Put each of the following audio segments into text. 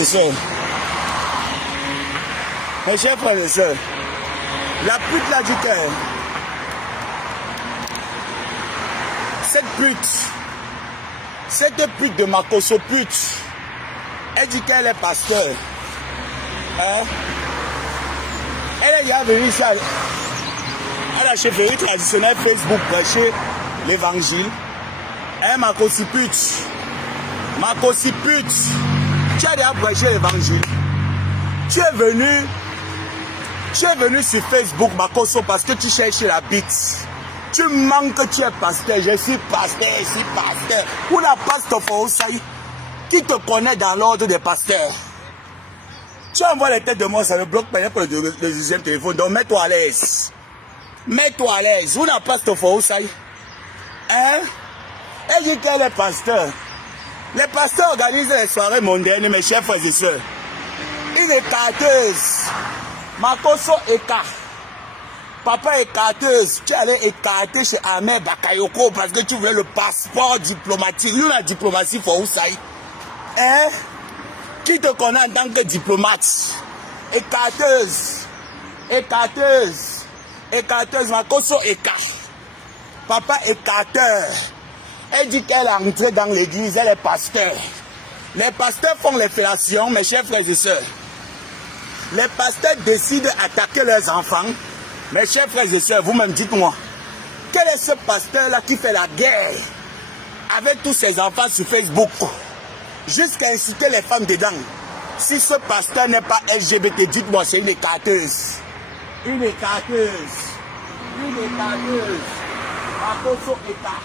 et sœurs, mes chers frères et sœurs, la pute là du cœur, cette pute de Makoso pute, elle dit qu'elle est pasteur. Hein? Elle est déjà venue ici à la chefferie traditionnelle Facebook prêcher l'évangile. Hein, Makosi pute. Makosi pute. Tu as déjà prêché l'évangile. Tu es venu sur Facebook, Makoso, parce que tu cherches la bite. Tu manques que tu es pasteur. Je suis pasteur, je suis pasteur. Ou la pasteur Fawussaï, qui te connaît dans l'ordre des pasteurs. Tu envoies les têtes de moi, ça ne bloque pas pour le deuxième téléphone. Donc mets-toi à l'aise. Mets-toi à l'aise. Où la pasteur Fawussaï? Hein? Elle dit qu'elle est pasteur. Les pasteurs organisent les soirées mondaines, mes chers frères et sœurs. Une écarteuse. Makoso écart. Papa écarteuse. Tu es allé écarter chez Ahmed Bakayoko parce que tu voulais le passeport diplomatique. Nous, la diplomatie, Fawussaï. Hein? Qui te connaît en tant que diplomate? Écarteuse. Écarteuse. Écarteuse. Makoso écart. Papa écarteur. Elle dit qu'elle est entrée dans l'église, elle est pasteur. Les pasteurs font les fellations, mes chers frères et sœurs. Les pasteurs décident d'attaquer leurs enfants. Mes chers frères et sœurs, vous-même dites-moi, quel est ce pasteur-là qui fait la guerre avec tous ses enfants sur Facebook, jusqu'à inciter les femmes dedans? Si ce pasteur n'est pas LGBT, dites-moi, c'est une écarteuse. Une écarteuse. Une écarteuse. Makoso écart.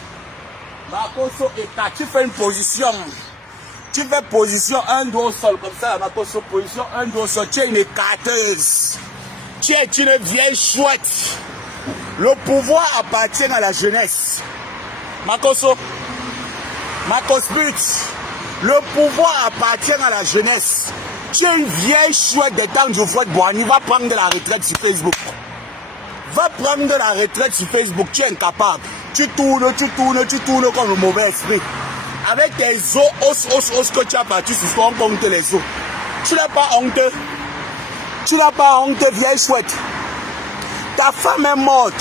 Makoso écart. Tu fais une position. Tu fais position, un doigt au sol, comme ça, Makoso, position, un doigt au sol. Tu es une écarteuse. Tu es une vieille chouette. Le pouvoir appartient à la jeunesse. Makoso. Makosbut. Le pouvoir appartient à la jeunesse. Tu es une vieille chouette des temps du Fouette Boigny. Va prendre de la retraite sur Facebook. Va prendre de la retraite sur Facebook. Tu es incapable. Tu tournes comme le mauvais esprit. Avec tes os que tu as battu sur ce qu'on compte les os. Tu n'as pas honte. Tu n'as pas honte, vieille chouette. Ta femme est morte.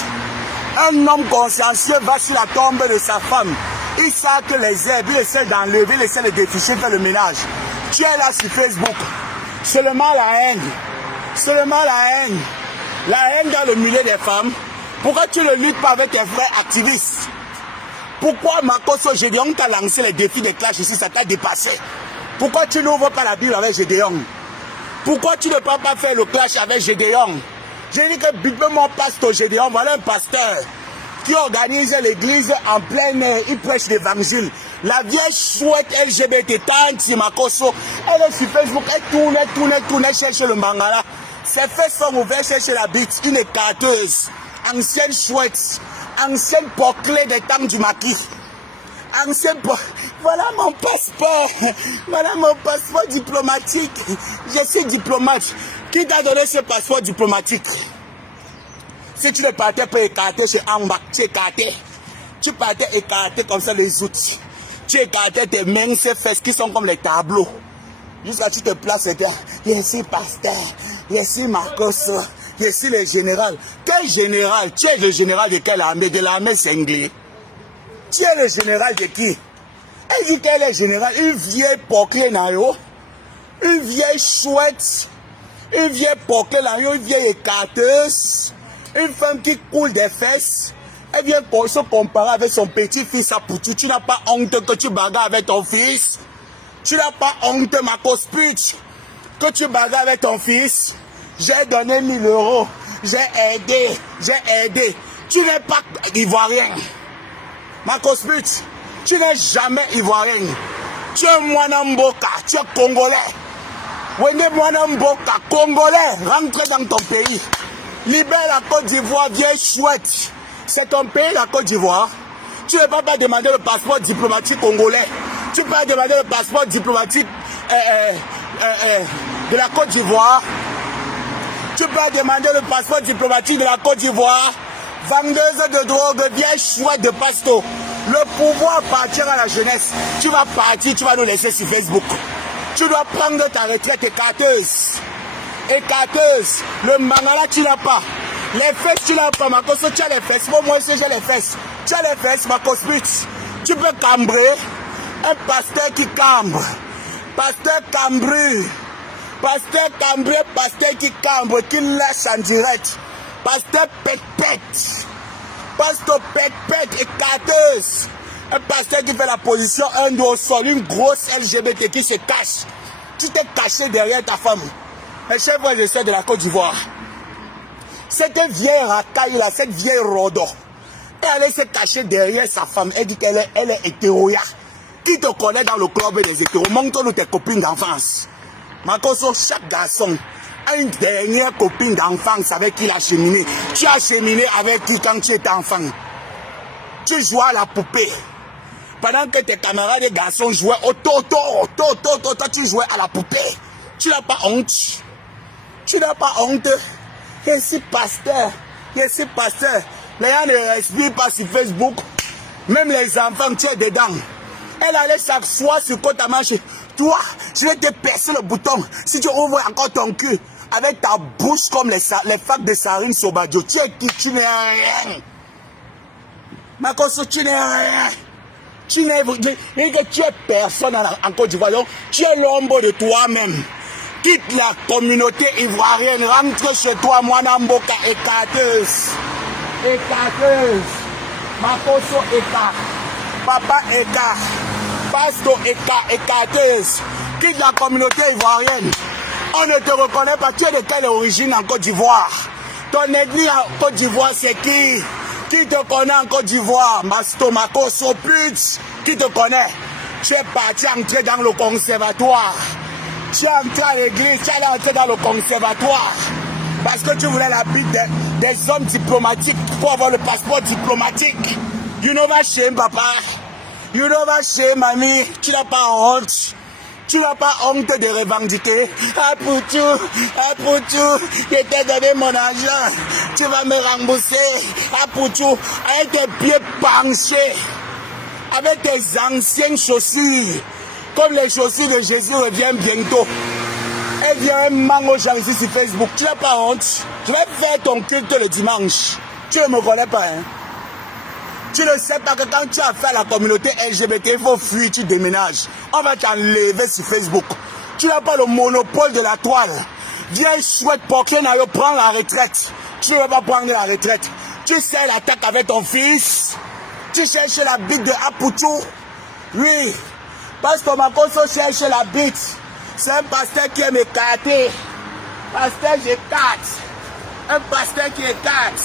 Un homme consciencieux va sur la tombe de sa femme. Il sait que les herbes, il essaie d'enlever, il essaie de déficher, faire le ménage. Tu es là sur Facebook. Seulement la haine. Seulement la haine. La haine dans le milieu des femmes. Pourquoi tu ne luttes pas avec tes frères activistes? Pourquoi Makoso Gédéon t'a lancé les défis des clashs ici, ça t'a dépassé? Pourquoi tu n'ouvres pas la Bible avec Gédéon? Pourquoi tu ne peux pas faire le clash avec Gédéon? J'ai dit que biblement pasteur Gédéon, voilà un pasteur qui organise l'église en plein air, il prêche l'évangile. La vieille chouette LGBT, Tanti Makoso, elle est sur Facebook, elle tourne, elle cherche le mangala. Ses fesses sont ouvertes, cherche la bite, une écarteuse, ancienne chouette, ancienne poclée des temps du maquis. Voilà mon passeport. Voilà mon passeport diplomatique. Je suis diplomate. Qui t'a donné ce passeport diplomatique? Si tu ne partais pas écarter chez Ambak, tu écartais. Tu partais écarter comme ça les outils. Tu écartais tes mains, ces fesses qui sont comme les tableaux. Jusqu'à tu te places et tu dis, je suis pasteur, je suis Makoso, je suis le général. Quel général? Tu es le général de quelle armée? De l'armée cinglée. Tu es le général de qui? Elle dit qu'elle est générale, une vieille poclée nayo, une vieille chouette, une vieille poclée nayo, une vieille écarteuse, une femme qui coule des fesses. Elle vient se comparer avec son petit-fils à Poutou. Tu n'as pas honte que tu bagarres avec ton fils? Tu n'as pas honte, Makosput, que tu bagarres avec ton fils? J'ai donné 1000 €, j'ai aidé. Tu n'es pas ivoirien. Makosput, tu n'es jamais ivoirien. Tu es Mwanamboka, tu es congolais. Wende Mwanamboka, congolais, rentre dans ton pays. Libère la Côte d'Ivoire, vieille chouette. C'est ton pays, la Côte d'Ivoire. Tu ne peux pas demander le passeport diplomatique congolais. Tu peux pas demander le passeport diplomatique de la Côte d'Ivoire. Tu peux pas demander le passeport diplomatique de la Côte d'Ivoire. Vendeuse de drogue, vieille chouette de pasto. Le pouvoir appartient à la jeunesse. Tu vas partir, tu vas nous laisser sur Facebook. Tu dois prendre ta retraite écarteuse. Écarteuse. Le mangala, tu n'as pas. Les fesses, tu n'as pas. Makoso, tu as les fesses. Moi aussi, j'ai les fesses. Tu as les fesses, Makosbut. Tu peux cambrer. Un pasteur qui cambre. Pasteur cambré. Pasteur cambré, pasteur qui cambre, qui lâche en direct. Pasteur pète-pète. Pasteur pète-pète, écarteuse. Un pasteur qui fait la position, un dos au sol, une grosse LGBT qui se cache. Tu t'es caché derrière ta femme. Un chef et soeur de la Côte d'Ivoire. Cette vieille racaille là, cette vieille rodo, elle allait se cacher derrière sa femme. Elle dit qu'elle est hétéroïa. Qui te connaît dans le club des hétéros? Montre-nous tes copines d'enfance. Makoso, chaque garçon a une dernière copine d'enfance avec qui il a cheminé. Tu as cheminé avec qui quand tu étais enfant? Tu jouais à la poupée. Pendant que tes camarades et garçons jouaient au toto, toi tu jouais à la poupée. Tu n'as pas honte. Tu n'as pas honte. Je suis pasteur. Je suis pasteur. Les gens ne respirent pas sur Facebook. Même les enfants, tu es dedans. Elle allait chaque fois sur côte à marcher. Toi, je vais te percer le bouton. Si tu ouvres encore ton cul avec ta bouche comme les facs de Sarine Sobadio, tu es qui? Tu n'es rien. Makoso, tu n'es rien. Tu es personne en Côte d'Ivoire. Tu es l'ombre de toi-même. Quitte la communauté ivoirienne. Rentre chez toi, Mwanamboka, écarteuse. Écarteuse. Makoso, écart. Papa, écart. Pasto, écart, écarteuse. Quitte la communauté ivoirienne. On ne te reconnaît pas. Tu es de quelle origine en Côte d'Ivoire? Ton ethnie en Côte d'Ivoire, c'est qui? Qui te connaît en Côte d'Ivoire? Masto, Makoso, Putz. Qui te connaît? Tu es parti entrer dans le conservatoire. Tu es entré à l'église, tu es entré dans le conservatoire. Parce que tu voulais la bite des hommes diplomatiques pour avoir le passeport diplomatique. You know what shame, papa? You know what shame, mamie? Tu n'as pas honte. Tu n'as pas honte de revendiquer. Ah, Poutou, je t'ai donné mon argent. Tu vas me rembourser. Ah, Poutou, avec tes pieds penchés. Avec tes anciennes chaussures. Comme les chaussures de Jésus reviennent bientôt. Et vient un mango gens ici sur Facebook. Tu n'as pas honte. Je vais faire ton culte le dimanche. Tu ne me connais pas, hein? Tu ne sais pas que quand tu as fait la communauté LGBT, il faut fuir, tu déménages. On va t'enlever sur Facebook. Tu n'as pas le monopole de la toile. Viens chouette pour qu'il n'aille prendre la retraite. Tu ne veux pas prendre la retraite. Tu sais l'attaque avec ton fils. Tu cherches la bite de Apoutou. Oui. Pasteur Makoso cherche la bite. C'est un pasteur qui aime écarter. Pasteur, j'écarte. Un pasteur qui écarte.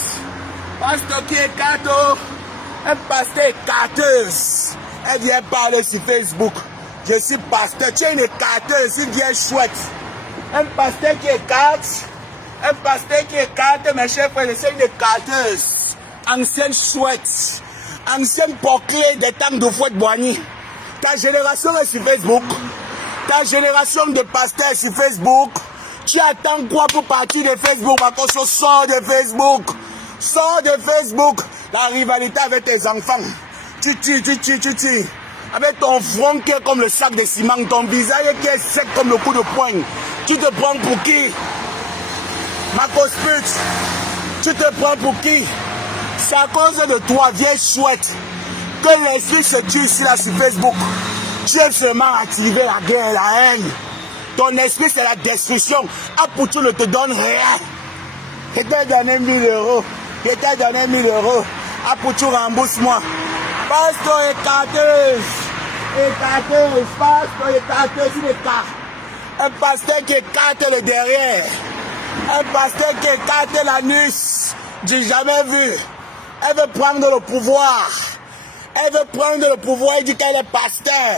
Pasteur qui écarte. Un pasteur écarteuse. Elle vient parler sur Facebook. Je suis pasteur. Tu es une écarteuse. Il vient chouette. Un pasteur qui écarte. Un pasteur qui écarte, mes chers frères, c'est une écarteuse. Ancienne chouette. Ancienne porclée des temps de Fouette Boigny. Ta génération est sur Facebook. Ta génération de pasteurs sur Facebook. Tu attends quoi pour partir de Facebook? Makoso, sors de Facebook. Sors de Facebook. La rivalité avec tes enfants. Tu tires. Avec ton front qui est comme le sac de ciment. Ton visage qui est sec comme le coup de poing. Tu te prends pour qui? Makosput. Tu te prends pour qui? C'est à cause de toi, vieille chouette, que l'esprit se tue ici là sur Facebook. Tu es seulement activé la guerre, la haine. Ton esprit c'est la destruction. Apoutou ne te donne rien. Je t'ai donné 1000 euros. Je t'ai donné 1000 euros. Apoutou, rembourse-moi. Pasteur écarteuse. Écarteuse. Pasteur écarteuse, il écarte. Un pasteur qui écarte le derrière. Un pasteur qui écarte l'anus. J'ai jamais vu. Elle veut prendre le pouvoir. Elle veut prendre le pouvoir. Elle dit qu'elle est pasteur.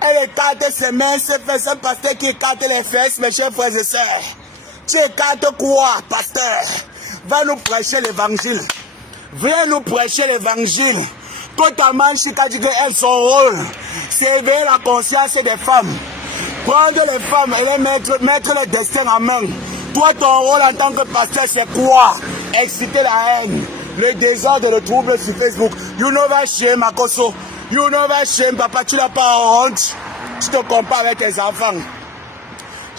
Elle écarte ses mains, ses fesses. Un pasteur qui écarte les fesses, mes chers frères et sœurs. Tu écartes quoi, pasteur? Va nous prêcher l'évangile. Viens nous prêcher l'évangile. Totalement, Chika dit qu'elle, son rôle, c'est éveiller la conscience des femmes. Prendre les femmes et les mettre les destins en main. Toi, ton rôle en tant que pasteur, c'est quoi? Exciter la haine, le désordre, le trouble sur Facebook. You know that shame, Makoso. You know that shame, papa, tu n'as pas honte. Tu te compares avec tes enfants.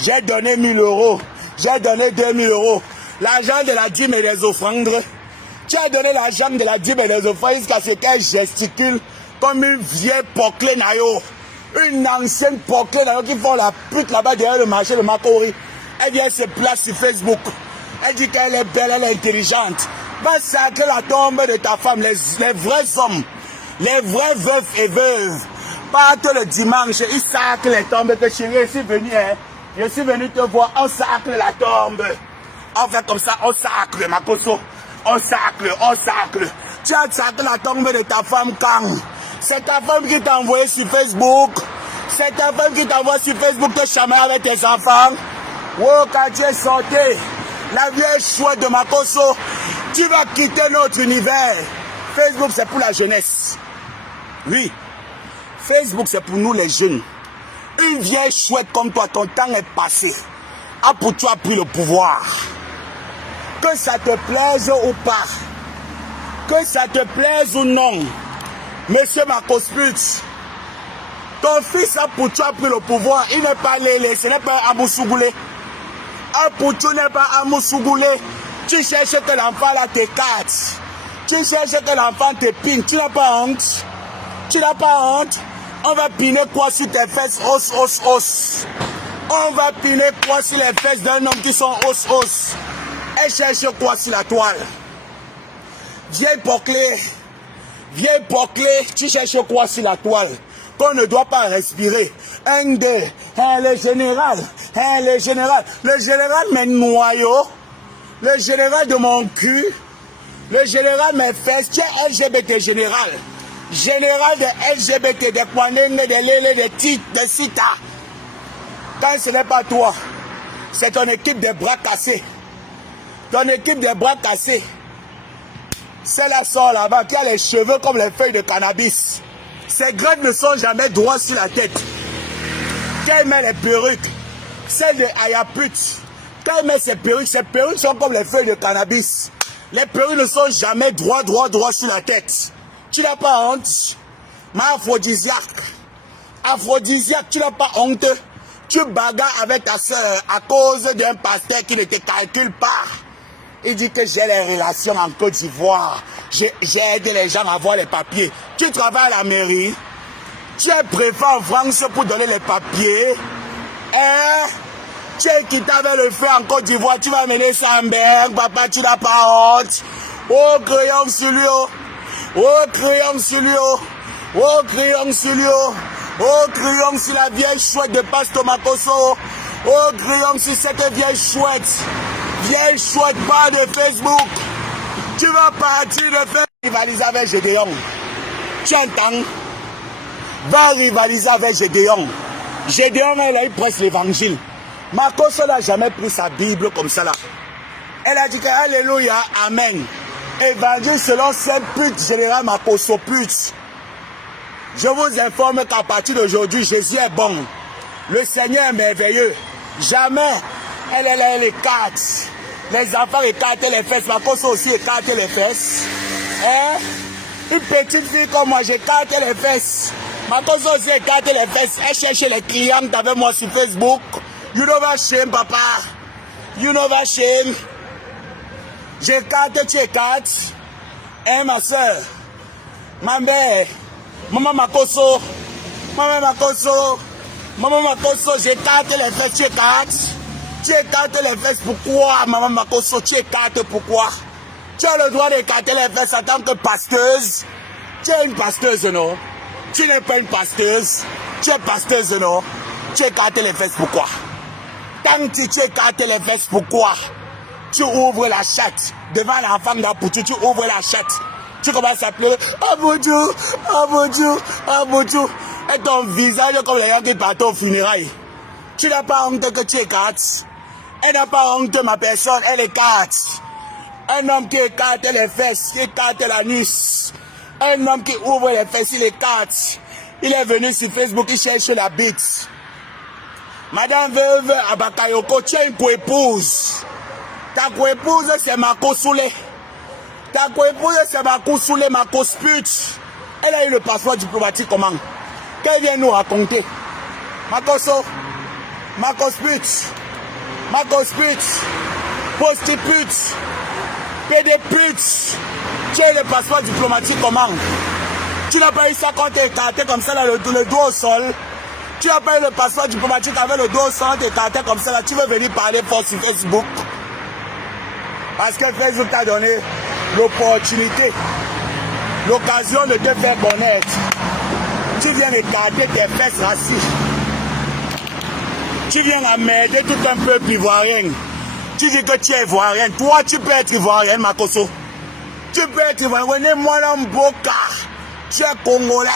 J'ai donné 1000 euros. J'ai donné 2000 euros. L'argent de la dîme et des offrandes. Tu as donné l'argent de la dîme et des offrandes jusqu'à ce qu'elle gesticule comme une vieille poclée naïo. Une ancienne poclée naïo qui font la pute là-bas derrière le marché de Makori. Elle vient se place sur Facebook. Elle dit qu'elle est belle, elle est intelligente. Va sacrer la tombe de ta femme. Les vrais hommes, les vrais veufs et veuves partent le dimanche. Ils sacrent les tombes. Que chérie, je suis venu, hein. Je suis venu te voir. On sacre la tombe. On fait comme ça, on sacre, Makoso. On sacre, on sacre. Tu as sacré la tombe de ta femme quand? C'est ta femme qui t'a envoyé sur Facebook. C'est ta femme qui t'envoie sur Facebook te chamailler avec tes enfants. Oh, quand tu es sorti, la vieille chouette de Makoso, tu vas quitter notre univers. Facebook, c'est pour la jeunesse. Oui, Facebook, c'est pour nous les jeunes. Une vieille chouette comme toi, ton temps est passé. Ah, pour toi, pris le pouvoir. Que ça te plaise ou pas, que ça te plaise ou non, Monsieur Makosput, ton fils a pour toi pris le pouvoir. Il n'est pas Lélé, ce n'est pas Amoussougoulé. Un poutou n'est pas Amoussougoulé. Tu cherches que l'enfant là t'écarte. Tu cherches que l'enfant te pine. Tu n'as pas honte. Tu n'as pas honte. On va piner quoi sur tes fesses, os, os, os. On va piner quoi sur les fesses d'un homme qui sont os, os. Elle cherche quoi sur la toile? Vieille poclée, tu cherches quoi sur la toile? Qu'on ne doit pas respirer. Un, deux, le général, le général mes noyaux, le général de mon cul, le général mes fesses, tu es LGBT général. Général de LGBT, des Kwaneng, des Lélé, des Tit, des Sita. Quand ce n'est pas toi, c'est ton équipe de bras cassés. Ton équipe de bras cassés. Celle-là sort là-bas qui a les cheveux comme les feuilles de cannabis. Ses graines ne sont jamais droits sur la tête. Qu'elle met les perruques. Celle de Ayaput. Quand elle met ses perruques sont comme les feuilles de cannabis. Les perruques ne sont jamais droits sur la tête. Tu n'as pas honte? Ma aphrodisiaque. Aphrodisiaque, tu n'as pas honte? Tu bagarres avec ta soeur à cause d'un pasteur qui ne te calcule pas. Il dit que j'ai les relations en Côte d'Ivoire. J'ai aidé les gens à avoir les papiers. Tu travailles à la mairie. Tu es préfet en France pour donner les papiers. Tu es quitté avec le feu en Côte d'Ivoire. Tu vas mener ça en berg. Papa, tu n'as pas honte. Oh, crayon sur lui. Oh, crayon sur lui. Oh, crayon sur lui. Oh, crayon sur la vieille chouette de Pasteur Makoso. Oh, crayon sur cette vieille chouette. Vieille chouette, pas de Facebook. Tu vas partir de faire rivaliser avec Gédéon. Tu entends? Va rivaliser avec Gédéon. Gédéon, il presse l'évangile. Makoso n'a jamais pris sa Bible comme ça là. Elle a dit que Alléluia, Amen. Évangile selon Saint Pute, général Makoso Pute. Je vous informe qu'à partir d'aujourd'hui, Jésus est bon. Le Seigneur est merveilleux. Jamais elle écarte. Les enfants écartent les fesses. Makoso aussi écarte les fesses. Une petite fille comme moi, j'écarte les fesses. Makoso aussi écarte les fesses. Elle cherche les clients avec moi sur Facebook. You never shame, papa. You never shame. J'écarte, tu écartes. Ma soeur. Ma mère. Maman Makoso. Maman Makoso. Maman Makoso, j'écarte les fesses, tu écartes. Tu écartes les fesses, pourquoi, Maman Makoso? Tu écartes pourquoi? Tu as le droit d'écarter les fesses en tant que pasteuse. Tu es une pasteuse, non? Tu n'es pas une pasteuse. Tu es pasteuse, non? Tu écartes les fesses, pourquoi? Tant que tu écartes les fesses, pourquoi? Tu ouvres la chatte. Devant l'enfant d'Apoutou, tu ouvres la chatte. Tu commences à pleurer. Aboudou, Aboudou, Aboudou. Et ton visage comme les gens qui partent aux funérailles. Tu n'as pas honte que tu écartes. Elle n'a pas honte de ma personne, elle écarte. Un homme qui écarte les fesses, qui écarte l'anus. Un homme qui ouvre les fesses, il écarte. Il est venu sur Facebook, il cherche la bite. Madame veuve Abakayoko, tu as une coépouse. Ta coépouse, c'est Makosoulé. Ta coépouse, c'est Makosoulé, Makosput. Elle a eu le passeport diplomatique comment? Qu'elle vient nous raconter. Makoso, Makosput, Postiput, Pédéput. Tu as le passeport diplomatique comment? Tu n'as pas eu ça quand tu es écarté comme ça, là, le dos au sol. Tu n'as pas eu le passeport diplomatique avec le dos au sol, tu es écarté comme ça, là. Tu veux venir parler fort sur Facebook. Parce que Facebook t'a donné l'opportunité, l'occasion de te faire connaître. Tu viens écarter tes fesses racistes. Tu viens emmerder tout un peuple ivoirien. Tu dis que tu es ivoirien. Toi, tu peux être ivoirien, Makoso. Tu peux être ivoirien. Wene Mwanamboka. Tu es congolais.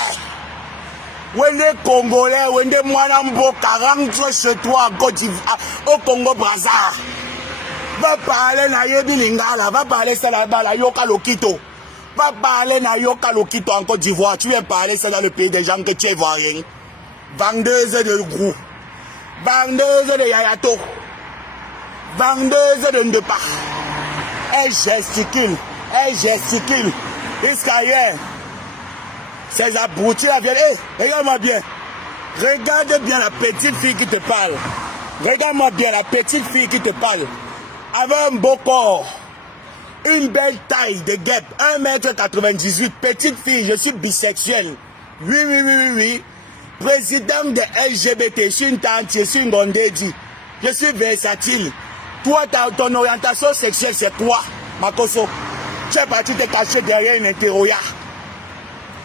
Wene congolais. Wene Mwanamboka. Rentre chez toi à Côte d'Ivoire, au Congo-Brazza. Va parler na Yebi Lingala. Va parler ça là-bas, la Yoka Lokito. Va parler na Yoka Lokito en Côte d'Ivoire. Tu viens parler ça dans le pays des gens que tu es ivoirien. Vendeuse de gros. Vendeuse de Yayato. Vendeuse de Ndepa. Elle gesticule. Jusqu'à hier. Ces abrutis là viennent. Hey, regarde-moi bien. Regarde bien la petite fille qui te parle. Regarde-moi bien la petite fille qui te parle. Avec un beau corps. Une belle taille de guêpe. 1,98 m. Petite fille, je suis bisexuel. Oui. Président de LGBT, je suis une tante, je suis une gondédi. Je suis versatile. Toi, ton orientation sexuelle, c'est quoi, Makoso? Tu es parti te cacher derrière une hétéroïa.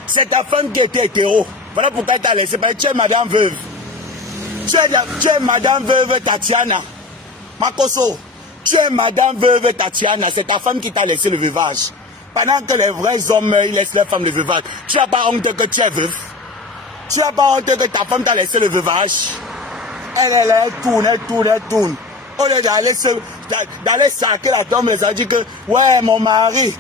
C'est ta femme qui était hétéro. Voilà pourquoi tu as laissé. Tu es madame veuve. Tu es madame veuve Tatiana. Makoso, tu es madame veuve Tatiana. C'est ta femme qui t'a laissé le veuvage. Pendant que les vrais hommes meurent, ils laissent leur femme le veuvage. Tu n'as pas honte que tu es veuve. Tu n'as pas honte que ta femme t'a laissé le veuvage. Elle tourne. Au lieu d'aller saquer la tombe, elle a dit que, ouais, mon mari.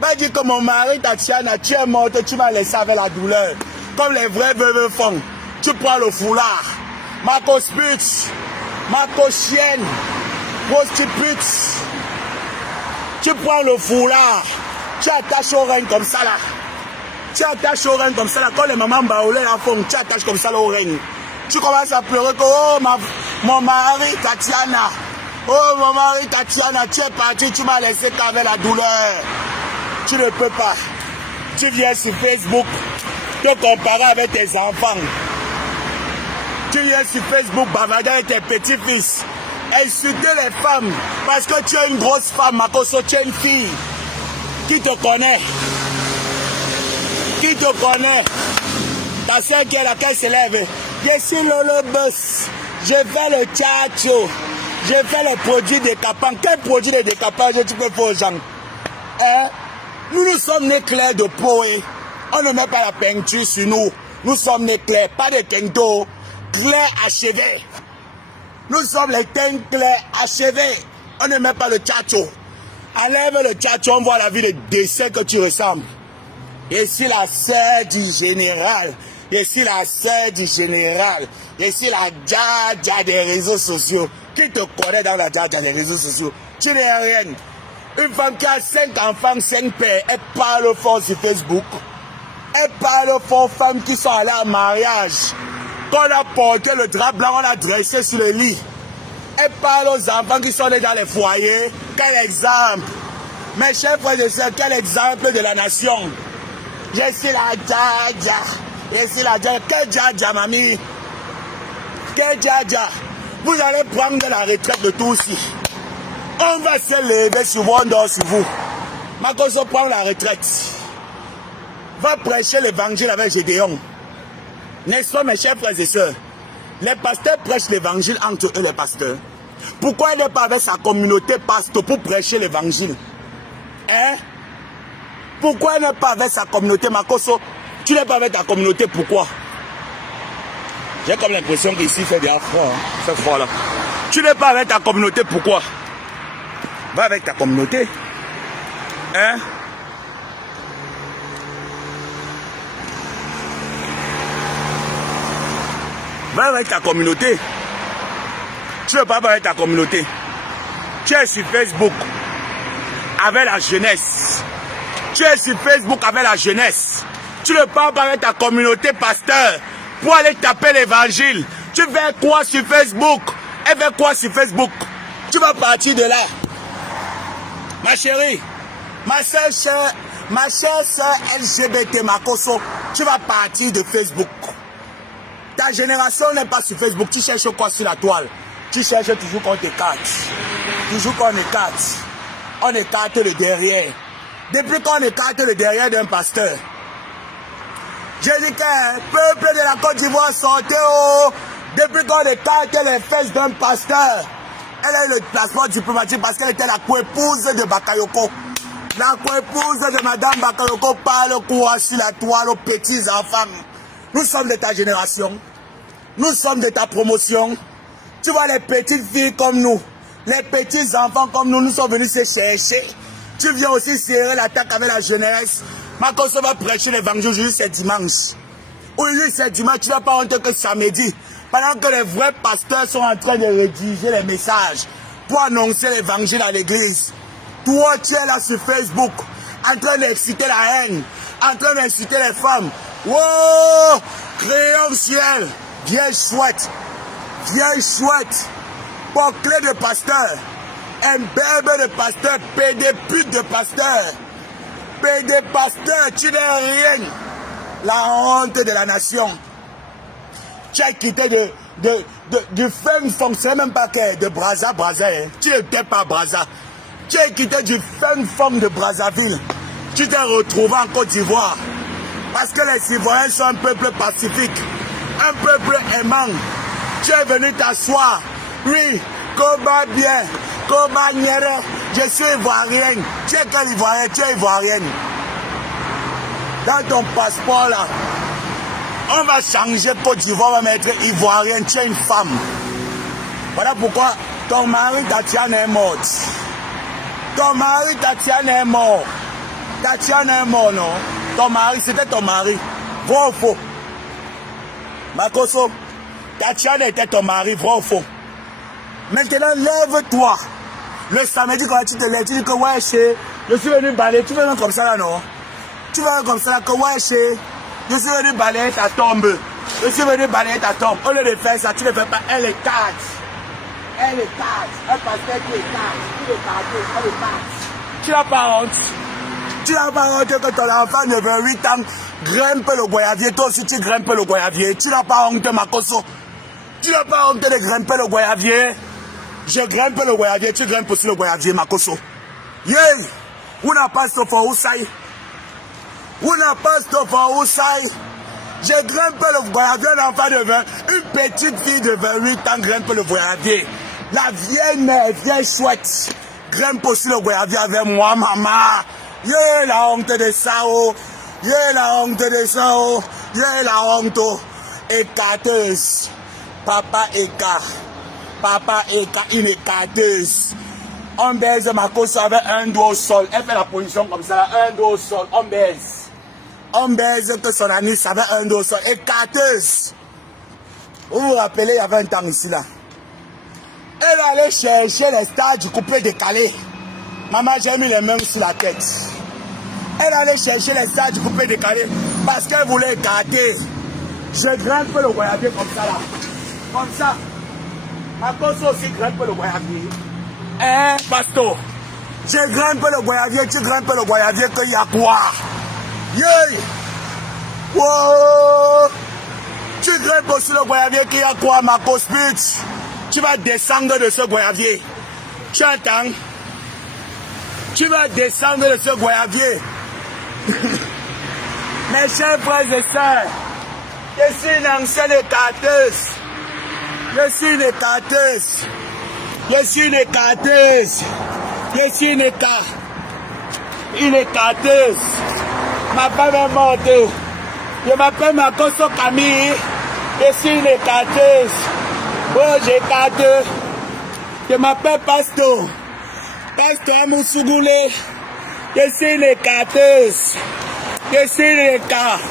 Va dire que mon mari, Tatiana, tu es morte, tu m'as laissé avec la douleur. Comme les vrais veuves font. Tu prends le foulard. Makosput, Makochienne, Postiput. Tu prends le foulard. Tu attaches au règne comme ça là. Quand les mamans baoulées la font, tu attaches comme ça là au règne. Tu commences à pleurer que, oh, mon mari Tatiana. Oh, mon mari Tatiana, tu es parti, tu m'as laissé qu'avec la douleur. Tu ne peux pas. Tu viens sur Facebook te comparer avec tes enfants. Tu viens sur Facebook bavarder avec tes petits-fils. Insulter les femmes parce que tu es une grosse femme, Makoso, tu es une fille. Qui te connaît? Ta soeur qui est là, qu'elle s'élève. Je suis Lolo Boss. Je fais le tchatcho. Je fais le produit décapant. Quel produit de décapage tu peux faire aux gens? Hein? Nous sommes nés clairs de peau. On ne met pas la peinture sur nous. Nous sommes nés clairs, pas de teinto. Clairs achevés. Nous sommes les teints clairs achevés. On ne met pas le tchatcho. Enlève le tchatcho, on voit la vie de décès que tu ressembles. Je suis la sœur du général. Je suis la djadja des réseaux sociaux. Qui te connaît dans la djadja des réseaux sociaux? Tu n'es rien. Une femme qui a 5 enfants, 5 pères, elle parle fort sur Facebook. Elle parle fort aux femmes qui sont allées en mariage. Quand on a porté le drap blanc, on a dressé sur le lit. Elle parle aux enfants qui sont allés dans les foyers. Quel exemple? Mes chers frères et sœurs, quel exemple de la nation? Je suis la djadja. Quel djadja, mamie? Quel djadja? Vous allez prendre la retraite de tous ici. On va se lever sur vous, on dort sur vous. Makoso prend la retraite. Va prêcher l'évangile avec Gédéon. N'est-ce pas, mes chers frères et sœurs? Les pasteurs prêchent l'évangile entre eux, les pasteurs. Pourquoi il n'est pas avec sa communauté pasteur pour prêcher l'évangile? Hein? Pourquoi il n'est pas avec sa communauté, Makoso? Tu n'es pas avec ta communauté, pourquoi? J'ai comme l'impression qu'ici c'est bien froid, hein, c'est froid là. Tu n'es pas avec ta communauté, pourquoi? Va avec ta communauté. Hein? Va avec ta communauté. Tu ne veux pas avec ta communauté. Tu es sur Facebook avec la jeunesse. Tu es sur Facebook avec la jeunesse. Tu ne parles pas avec ta communauté, pasteur, pour aller taper l'évangile. Tu fais quoi sur Facebook? Elle fait quoi sur Facebook? Tu vas partir de là. Ma chérie, ma chère sœur LGBT Makoso, tu vas partir de Facebook. Ta génération n'est pas sur Facebook. Tu cherches quoi sur la toile? Tu cherches toujours qu'on t'écarte. Toujours qu'on écarte. On écarte le derrière. Depuis qu'on écarte le derrière d'un pasteur. Je dis que le peuple de la Côte d'Ivoire sortez oh. Depuis qu'on écarte les fesses d'un pasteur. Elle a eu le placement diplomatique parce qu'elle était la co-épouse de Bakayoko. La co-épouse de Madame Bakayoko parle quoi sur la toile aux petits enfants. Nous sommes de ta génération. Nous sommes de ta promotion. Tu vois les petites filles comme nous. Les petits enfants comme nous, nous sommes venus se chercher. Tu viens aussi serrer l'attaque avec la jeunesse. Makoso va prêcher l'évangile aujourd'hui, c'est dimanche. Aujourd'hui, c'est dimanche. Tu n'as pas honte que samedi. Pendant que les vrais pasteurs sont en train de rédiger les messages pour annoncer l'évangile à l'église. Toi, tu es là sur Facebook, en train d'exciter la haine, en train d'inciter les femmes. Wow! Crayon ciel, vieille chouette, bouclé de pasteur, imberbe de pasteur, pédé pute de pasteur, pédé pasteur, tu n'es rien. La honte de la nation. Tu as quitté du femme fonctionnaire, même pas que de Brazza, hein. Tu n'étais pas Brazza. Tu as quitté du femme forme de Brazzaville. Tu t'es retrouvé en Côte d'Ivoire. Parce que les Ivoiriens sont un peuple pacifique, un peuple aimant. Tu es venu t'asseoir. Oui, combat bien, combat nière. Je suis ivoirienne. Tu es quel Ivoirien? Tu es ivoirienne. Dans ton passeport là, on va changer Côte d'Ivoire, on va mettre ivoirienne, tu es une femme. Voilà pourquoi ton mari Tatiana est morte. Ton mari Tatiana est mort. Tatiana est mort, non? Ton mari, c'était ton mari. Vrai ou faux? Makoso, Tatiana était ton mari, vrai ou faux? Maintenant, lève-toi. Le samedi, quand tu te lèves, tu dis que ouais, je suis venu balayer. Tu veux comme ça là, non? Tu vas comme ça là, que ouais, je suis venu balayer ta tombe. Je suis venu balayer ta tombe. Au lieu de faire ça, tu ne fais pas. Elle est carte. Elle est carte. Un pasteur qui est carte. Tu elle est carte. Tu n'as pas honte. Tu n'as pas honte que ton enfant de 28 ans grimpe le goyavier. Toi aussi, tu grimpes le goyavier. Tu n'as pas honte, Makoso. Tu n'as pas honte de grimper le goyavier. Je grimpe le goyavier. Tu grimpes aussi le goyavier, Makoso. Yeah. Où n'a pas ce fort Oussaï? Où n'a pas ce fort Oussaï? Je grimpe le goyavier, l'enfant de 20. Une petite fille de 28 ans grimpe le goyavier. La vieille mère, vieille chouette, grimpe aussi le goyavier avec moi, maman. Yeah, la honte de ça, oh. Yeah, la honte de ça, oh. Yeah, la honte, oh. Écarteuse. Papa écart. Papa écart, une écarteuse. On baise Makoso avec un doigt au sol. Elle fait la position comme ça, là, un doigt au sol. On baise. On baise que son ami savait un doigt au sol. Écarteuse. Vous vous rappelez, il y avait un temps ici, là. Elle allait chercher les stars du couplet décalé. Maman, j'ai mis les mains sur la tête. Elle allait chercher les stars du couplet décalé parce qu'elle voulait écarter. Je grimpe le goyavier comme ça, là. Comme ça. Makoso aussi grimpe le goyavier. Hein, pasteur? Je grimpe le goyavier, tu grimpes le goyavier, qu'il y a quoi? Yeah! Wow! Tu grimpes aussi le goyavier, qu'il y a quoi, Makoso? Tu vas descendre de ce goyavier. Tu entends? Tu vas descendre de ce goyavier. Mes chers frères et sœurs, je suis une ancienne écarteuse. Je suis une écarteuse. Je suis une écarteuse. Je suis une écarteuse. Ma femme est morte. Je m'appelle Makoso Camille. Je suis une écarteuse. Oh, j'écarte. Je m'appelle Pasteur. Pasteur Amoussougoulé. Je suis une écarteuse. Je suis une écarteuse.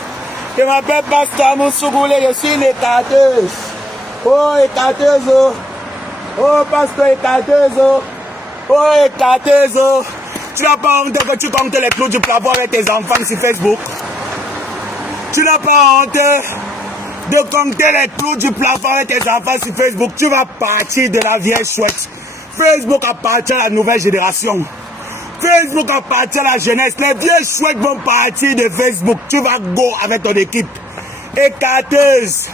Je m'appelle Pasteur Amoussougoulé. Je suis une écarteuse. Oh, écarteuse. Oh, pasteur écarteuse. Oh, écarteuse. Tu n'as pas honte que tu comptes les clous du plafond avec tes enfants sur Facebook. Tu n'as pas honte de compter les clous du plafond avec tes enfants sur Facebook. Tu vas partir de la vieille chouette. Facebook appartient à la nouvelle génération. Facebook appartient à la jeunesse. Les vieux chouettes vont partir de Facebook. Tu vas go avec ton équipe. Écarteuse.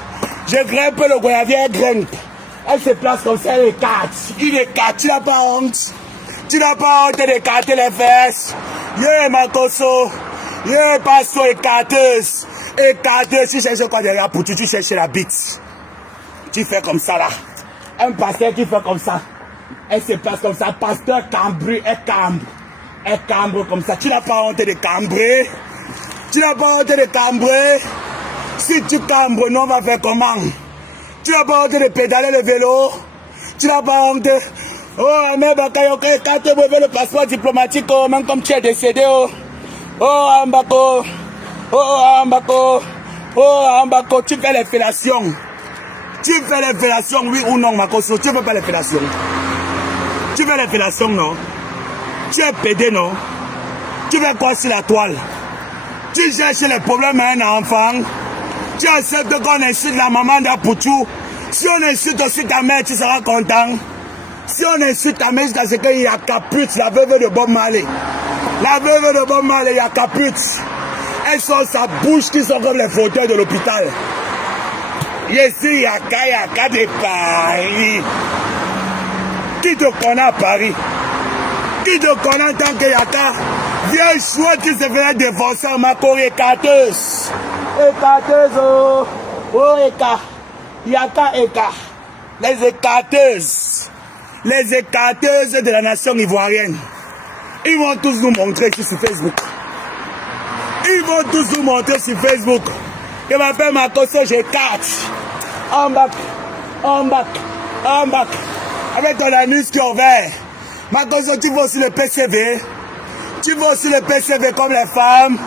Je grimpe le goyavier, elle grimpe. Elle se place comme ça, elle écarte. Il écarte. Tu n'as pas honte. Tu n'as pas honte d'écarter les fesses. Yeah, Makoso. Yeah, passo écarteuse. Écarteuse. Tu cherches quoi derrière pour tu cherches la bite. Tu fais comme ça là. Un pasteur qui fait comme ça. Elle se place comme ça. Pasteur cambré, elle cambre. Elle cambre comme ça. Tu n'as pas honte de cambrer. Tu n'as pas honte de cambrer. Si tu cambres, nous on va faire comment? Tu n'as pas honte de pédaler le vélo. Tu n'as pas honte. Oh, mais Bakayoke, quand tu veux le passeport diplomatique, oh, même comme tu es décédé, oh. Oh, Ambako. Oh, Ambako. Oh, Ambako. Tu fais les fellations. Tu fais les fellations, oui ou non, Makoso? Tu ne fais pas les fellations. Tu fais les fellations, non? Tu es pédé, non? Tu fais quoi sur la toile? Tu cherches les problèmes à un enfant. Tu acceptes qu'on insulte la maman d'Apoutou. Si on insulte aussi ta mère, tu seras content. Si on insulte ta mère jusqu'à ce qu'il y a Caput, la veuve de Bob Marley. La veuve de Bob Marley, il y a Caput. Elles sont sa bouche qui sont comme les fauteuils de l'hôpital. Ici, Yaka de Paris. Qui te connaît à Paris? Qui te connaît en tant que Yaka? Vieille chouette qui se faisait défoncer en Mako, écarteuse. Écarteuse, oh. Oh, Eka. Yaka, Eka. Les écarteuses. Les écarteuses de la nation ivoirienne. Ils vont tous nous montrer sur Facebook. Ils vont tous nous montrer sur Facebook. Je m'appelle Makoso, j'écarte. En bac, en bac, en bac. Avec ton anus qui est ouvert. Makoso, tu vas sur le PCV. Tu vas sur le PCV comme les femmes.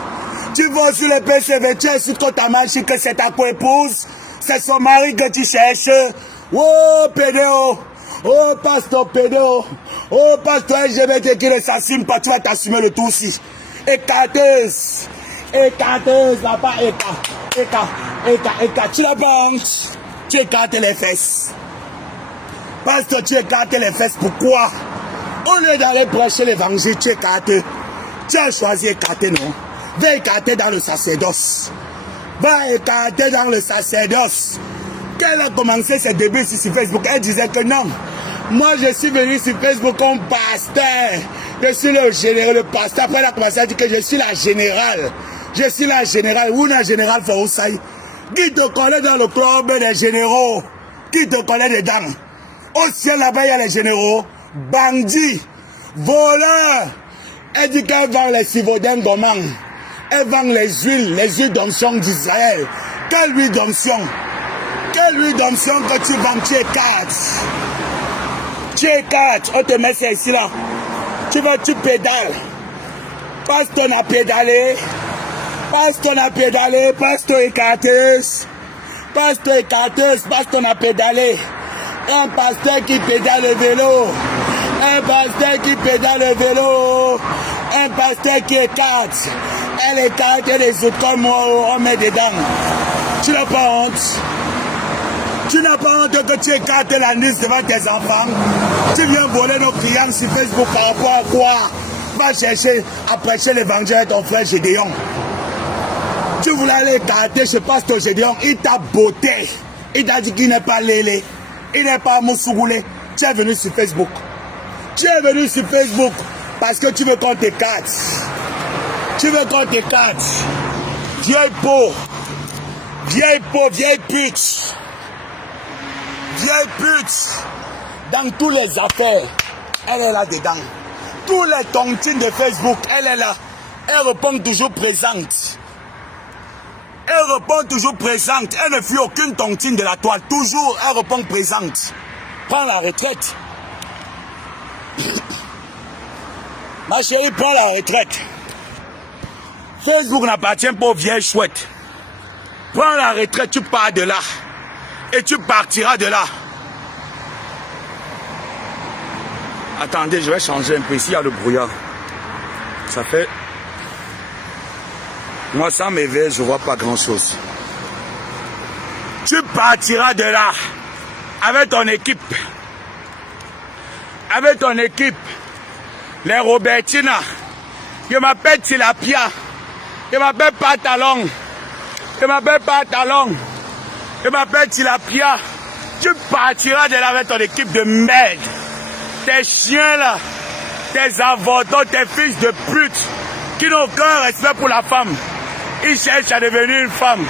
Tu vas sur le PCV, tu es sur ta machine que c'est ta co-épouse. C'est son mari que tu cherches. Oh, pédéo. Oh, pasteur pédéo. Oh, pasteur LGBT qui ne s'assume pas, tu vas t'assumer le tout aussi. Écarteuse. Écarteuse, papa, écarte. Tu n'as pas honte. Tu écartes les fesses. Pasteur, tu écartes les fesses. Pourquoi? Au lieu d'aller prêcher l'évangile, tu écartes. Tu as choisi écarter, non? Va écarter dans le sacerdoce. Va écarter dans le sacerdoce. Qu'elle a commencé ses débuts sur Facebook, elle disait que non. Moi, je suis venu sur Facebook comme pasteur. Je suis le général, le pasteur. Après, elle a commencé à dire que je suis la générale. Je suis la générale. Où la générale Faroussaï? Qui te connaît dans le club des généraux? Qui te connaît dedans? Au ciel, là-bas, il y a les généraux. Bandits. Voleurs. Elle dit qu'elle vend les Sivodin Goman. Elle vend les huiles d'onction d'Israël. Quelle huile d'onction? Quelle huile d'onction que tu vends? Tu écartes. Tu écartes. On te met ça ici là. Tu pédales. Parce qu'on a pédalé. Parce qu'on a pédalé. Parce qu'on écarteuse. Parce qu'on écarteuse. Parce qu'on a pédalé. Un pasteur qui pédale le vélo. Un pasteur qui pédale le vélo. Un pasteur qui écarte. Elle écarte les autres comme moi, on met dedans. Tu n'as pas honte. Tu n'as pas honte que tu écartes l'anis devant tes enfants. Tu viens voler nos clients sur Facebook par rapport à quoi? Va chercher à prêcher l'évangile à ton frère Gédéon. Tu voulais aller écarter chez Pasteur Gédéon. Il t'a botté. Il t'a dit qu'il n'est pas lélé. Il n'est pas Moussougoulé. Tu es venu sur Facebook. Tu es venu sur Facebook parce que tu veux qu'on t'écarte. Tu veux qu'on t'écarte. Vieille peau. Vieille peau, vieille pute. Vieille pute. Dans toutes les affaires, elle est là dedans. Tous les tontines de Facebook, elle est là. Elle répond toujours présente. Elle répond toujours présente. Elle ne fuit aucune tontine de la toile. Toujours, elle répond présente. Prends la retraite. Ma chérie, prends la retraite. Facebook n'appartient pas aux vieilles chouettes. Prends la retraite, tu pars de là. Et tu partiras de là. Attendez, je vais changer un peu. Ici, il y a le brouillard. Ça fait... Moi, sans m'éveiller, je ne vois pas grand-chose. Tu partiras de là avec ton équipe. Avec ton équipe. Les Robertina. Je m'appelle Tilapia. Je m'appelle pas Talon. Je m'appelle pas Talon. Je m'appelle Tilapia. Tu partiras de là avec ton équipe de merde. Tes chiens là. Tes avortons, tes fils de pute. Qui n'ont aucun respect pour la femme. Ils cherchent à devenir une femme.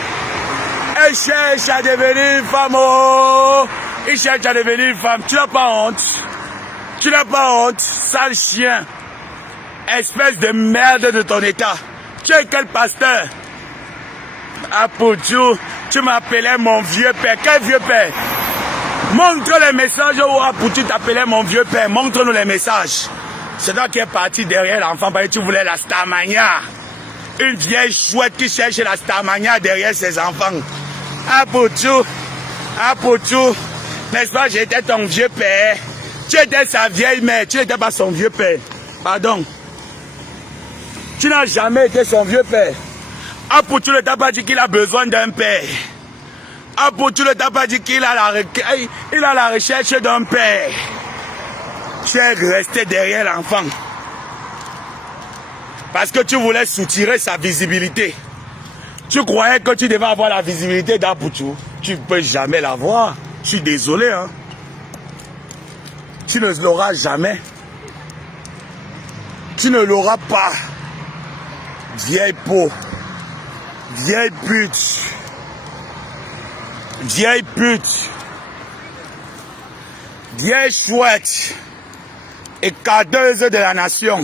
Ils cherchent à devenir une femme. Oh. Ils cherchent à devenir une femme. Tu n'as pas honte. Tu n'as pas honte, sale chien. Espèce de merde de ton état. Tu es quel pasteur? Ah, Poutou, tu m'appelais mon vieux père. Quel vieux père? Montre les messages où Poutou t'appelait mon vieux père. Montre-nous les messages. C'est toi qui es parti derrière l'enfant parce que tu voulais la Starmania. Une vieille chouette qui cherche la Starmania derrière ses enfants. Ah, Poutou, n'est-ce pas, j'étais ton vieux père. Tu étais sa vieille mère, tu n'étais pas son vieux père. Pardon. Tu n'as jamais été son vieux père. Ah, Poutou ne t'a pas dit qu'il a besoin d'un père. Ah, Poutou ne t'a pas dit qu'il a la recherche d'un père. Tu es resté derrière l'enfant. Parce que tu voulais soutirer sa visibilité. Tu croyais que tu devais avoir la visibilité d'Apoutou. Tu ne peux jamais l'avoir. Je suis désolé, hein. Tu ne l'auras jamais. Tu ne l'auras pas. Vieille peau. Vieille pute. Vieille pute. Vieille chouette. Et cadeuse de la nation.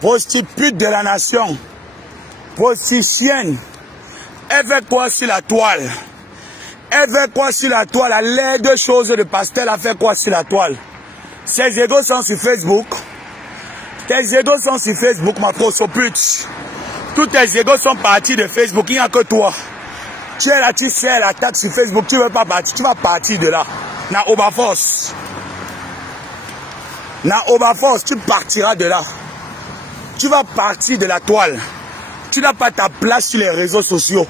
Prostitute de la nation. Prostitutienne. Elle fait quoi sur la toile? Elle fait quoi sur la toile? La laide chose de pastel a fait quoi sur la toile? Ses égos sont sur Facebook. Tes égos sont sur Facebook, ma prosopute. Tous tes égos sont partis de Facebook. Il n'y a que toi. Tu es là, tu fais l'attaque sur Facebook. Tu ne veux pas partir. Tu vas partir de là. Na Obaforce. Na Obaforce, tu partiras de là. Tu vas partir de la toile. Tu n'as pas ta place sur les réseaux sociaux.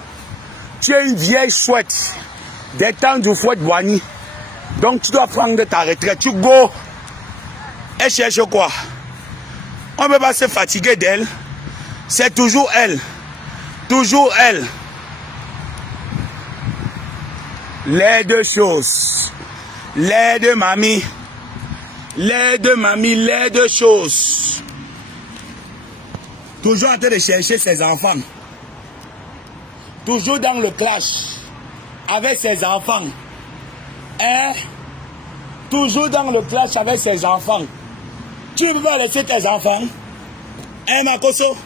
Tu es une vieille chouette. Des temps du fouet de Boigny. Donc tu dois prendre ta retraite. Tu go. Elle cherche quoi? On ne peut pas se fatiguer d'elle. C'est toujours elle. Toujours elle. Les deux choses. Les deux mamies. Les deux mamies, les deux choses. Toujours en train de chercher ses enfants. Toujours dans le clash. Avec ses enfants. Hein? Toujours dans le clash avec ses enfants. Tu ne peux pas laisser tes enfants. Hein, Makoso?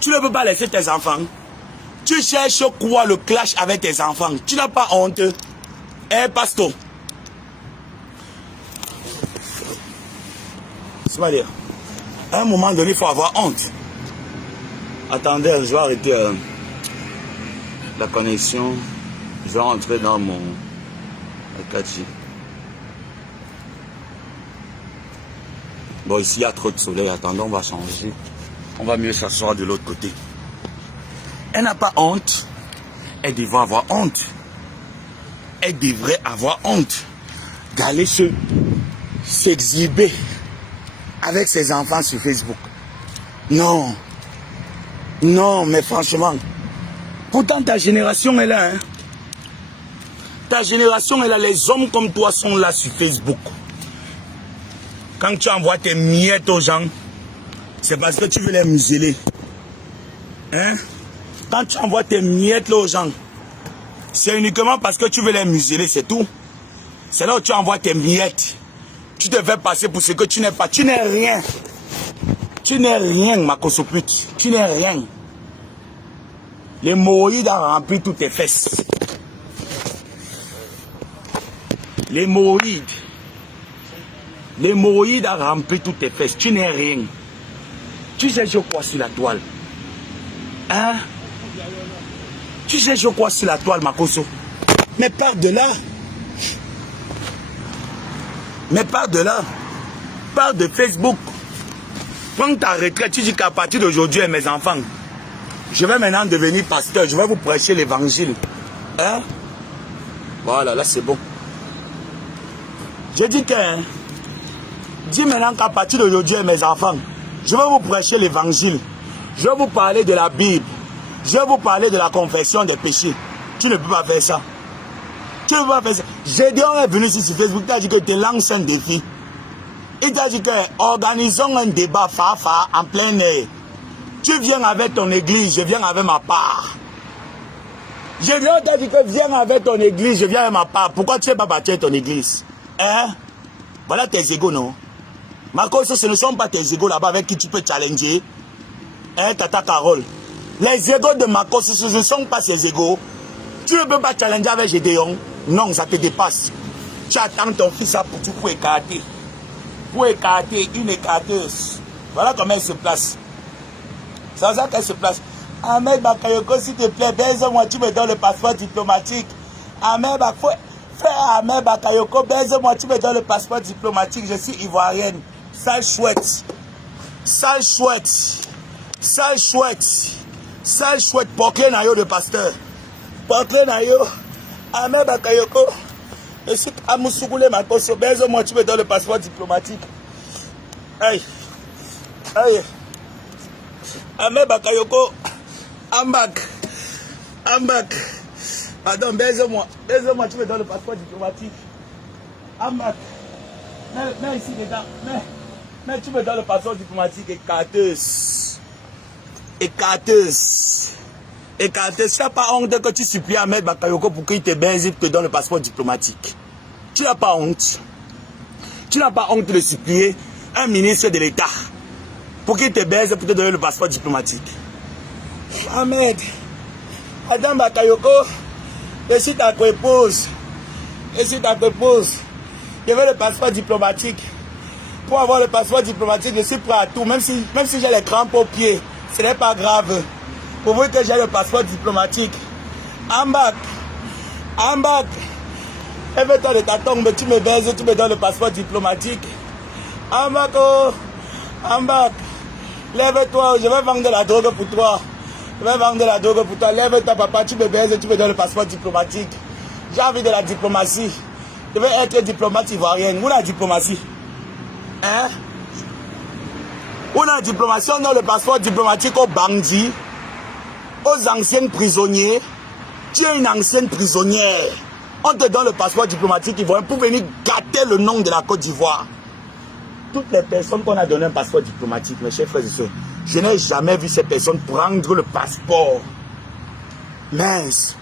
Tu ne peux pas laisser tes enfants. Tu cherches quoi le clash avec tes enfants? Tu n'as pas honte? Hein, Pasto? C'est pas dire. À un moment donné, il faut avoir honte. Attendez, je vais arrêter la connexion. Je vais rentrer dans mon Akachi. Bon, ici, il y a trop de soleil. Attendez, on va changer. On va mieux s'asseoir de l'autre côté. Elle n'a pas honte. Elle devrait avoir honte. Elle devrait avoir honte d'aller s'exhiber avec ses enfants sur Facebook. Non. Non, mais franchement. Pourtant, ta génération est là. Hein? Ta génération est là. Les hommes comme toi sont là sur Facebook. Quand tu envoies tes miettes aux gens, c'est parce que tu veux les museler. Hein? Quand tu envoies tes miettes là aux gens, c'est uniquement parce que tu veux les museler, c'est tout. C'est là où tu envoies tes miettes. Tu te fais passer pour ce que tu n'es pas. Tu n'es rien. Tu n'es rien, ma kosopute. Tu n'es rien. L'hémorroïde a rempli toutes tes fesses. L'hémorroïde. L'hémorroïde a rempli toutes tes fesses. Tu n'es rien. Tu sais je quoi sur la toile? Hein? Tu sais je quoi sur la toile, Makoso? Mais pars de là. Mais pars de là. Pars de Facebook. Prends ta retraite. Tu dis qu'à partir d'aujourd'hui, mes enfants. Je vais maintenant devenir pasteur. Je vais vous prêcher l'évangile. Hein? Voilà, là c'est bon. Je dis que, dis maintenant qu'à partir d'aujourd'hui, mes enfants, je vais vous prêcher l'évangile. Je vais vous parler de la Bible. Je vais vous parler de la confession des péchés. Tu ne peux pas faire ça. Tu ne peux pas faire ça. Gédéon est venu sur Facebook, il t'a dit que tu lances un défi. Il t'a dit que organisons un débat fa en plein air. Tu viens avec ton église, je viens avec ma part. Gédéon t'a dit que viens avec ton église, je viens avec ma part. Pourquoi tu ne sais pas bâtir ton église? Hein? Voilà tes égos, non? Marco, ce ne sont pas tes égos là-bas avec qui tu peux challenger. Hein, Tata Carole? Les égos de Marco, ce ne sont pas ses égos. Tu ne peux pas challenger avec Gédéon. Non, ça te dépasse. Tu attends ton fils pour écarter. Pour écarter une écarteuse. Voilà comment elle se place. C'est comme ça qu'elle se place. Ahmed Bakayoko, s'il te plaît, baise-moi, tu me donnes le passeport diplomatique. Ahmed Bakayoko, frère Ahmed Bakayoko, baise-moi, tu me donnes le passeport diplomatique. Je suis ivoirienne. Sale chouette. Sale chouette. Sale chouette. Sale chouette. Porte-le nayo de pasteur. Porte-le nayo. Ahmed Bakayoko. Je suis Amoussougoulé Makoso. Baise-moi, tu me donnes le passeport diplomatique. Aïe. Aïe. Ahmed Bakayoko. I'm back. I'm back. Pardon, baise-moi. Baise-moi, tu me donnes le passeport diplomatique. I'm back. Mets ici dedans. Mais tu me donnes le passeport diplomatique. Écarteuse. Écarteuse. Écarteuse. Tu n'as pas honte que tu supplies Ahmed Bakayoko pour qu'il te baise et te donne le passeport diplomatique. Tu n'as pas honte. Tu n'as pas honte de supplier un ministre de l'État pour qu'il te baise et pour te donner le passeport diplomatique. Ahmed, Adam Bakayoko, je suis ta épouse. Je suis ta épouse. Je veux le passeport diplomatique. Pour avoir le passeport diplomatique, je suis prêt à tout. Même si j'ai les crampes aux pieds, ce n'est pas grave. Pour vous que j'ai le passeport diplomatique. I'm back. I'm back. Lève-toi de ta tombe, tu me baises, tu me donnes le passeport diplomatique. I'm back, oh. I'm back. Lève-toi, je vais vendre de la drogue pour toi. Je vais vendre de la drogue pour toi. Lève-toi, papa, tu me baises et tu me donnes le passeport diplomatique. J'ai envie de la diplomatie. Je vais être diplomate ivoirienne. Où la diplomatie? Hein? Où la diplomatie? On a le passeport diplomatique aux bandits, aux anciens prisonniers. Tu es une ancienne prisonnière. On te donne le passeport diplomatique ivoirien pour venir gâter le nom de la Côte d'Ivoire. Toutes les personnes qu'on a donné un passeport diplomatique, mes chers frères et sœurs, je n'ai jamais vu ces personnes prendre le passeport. Mince.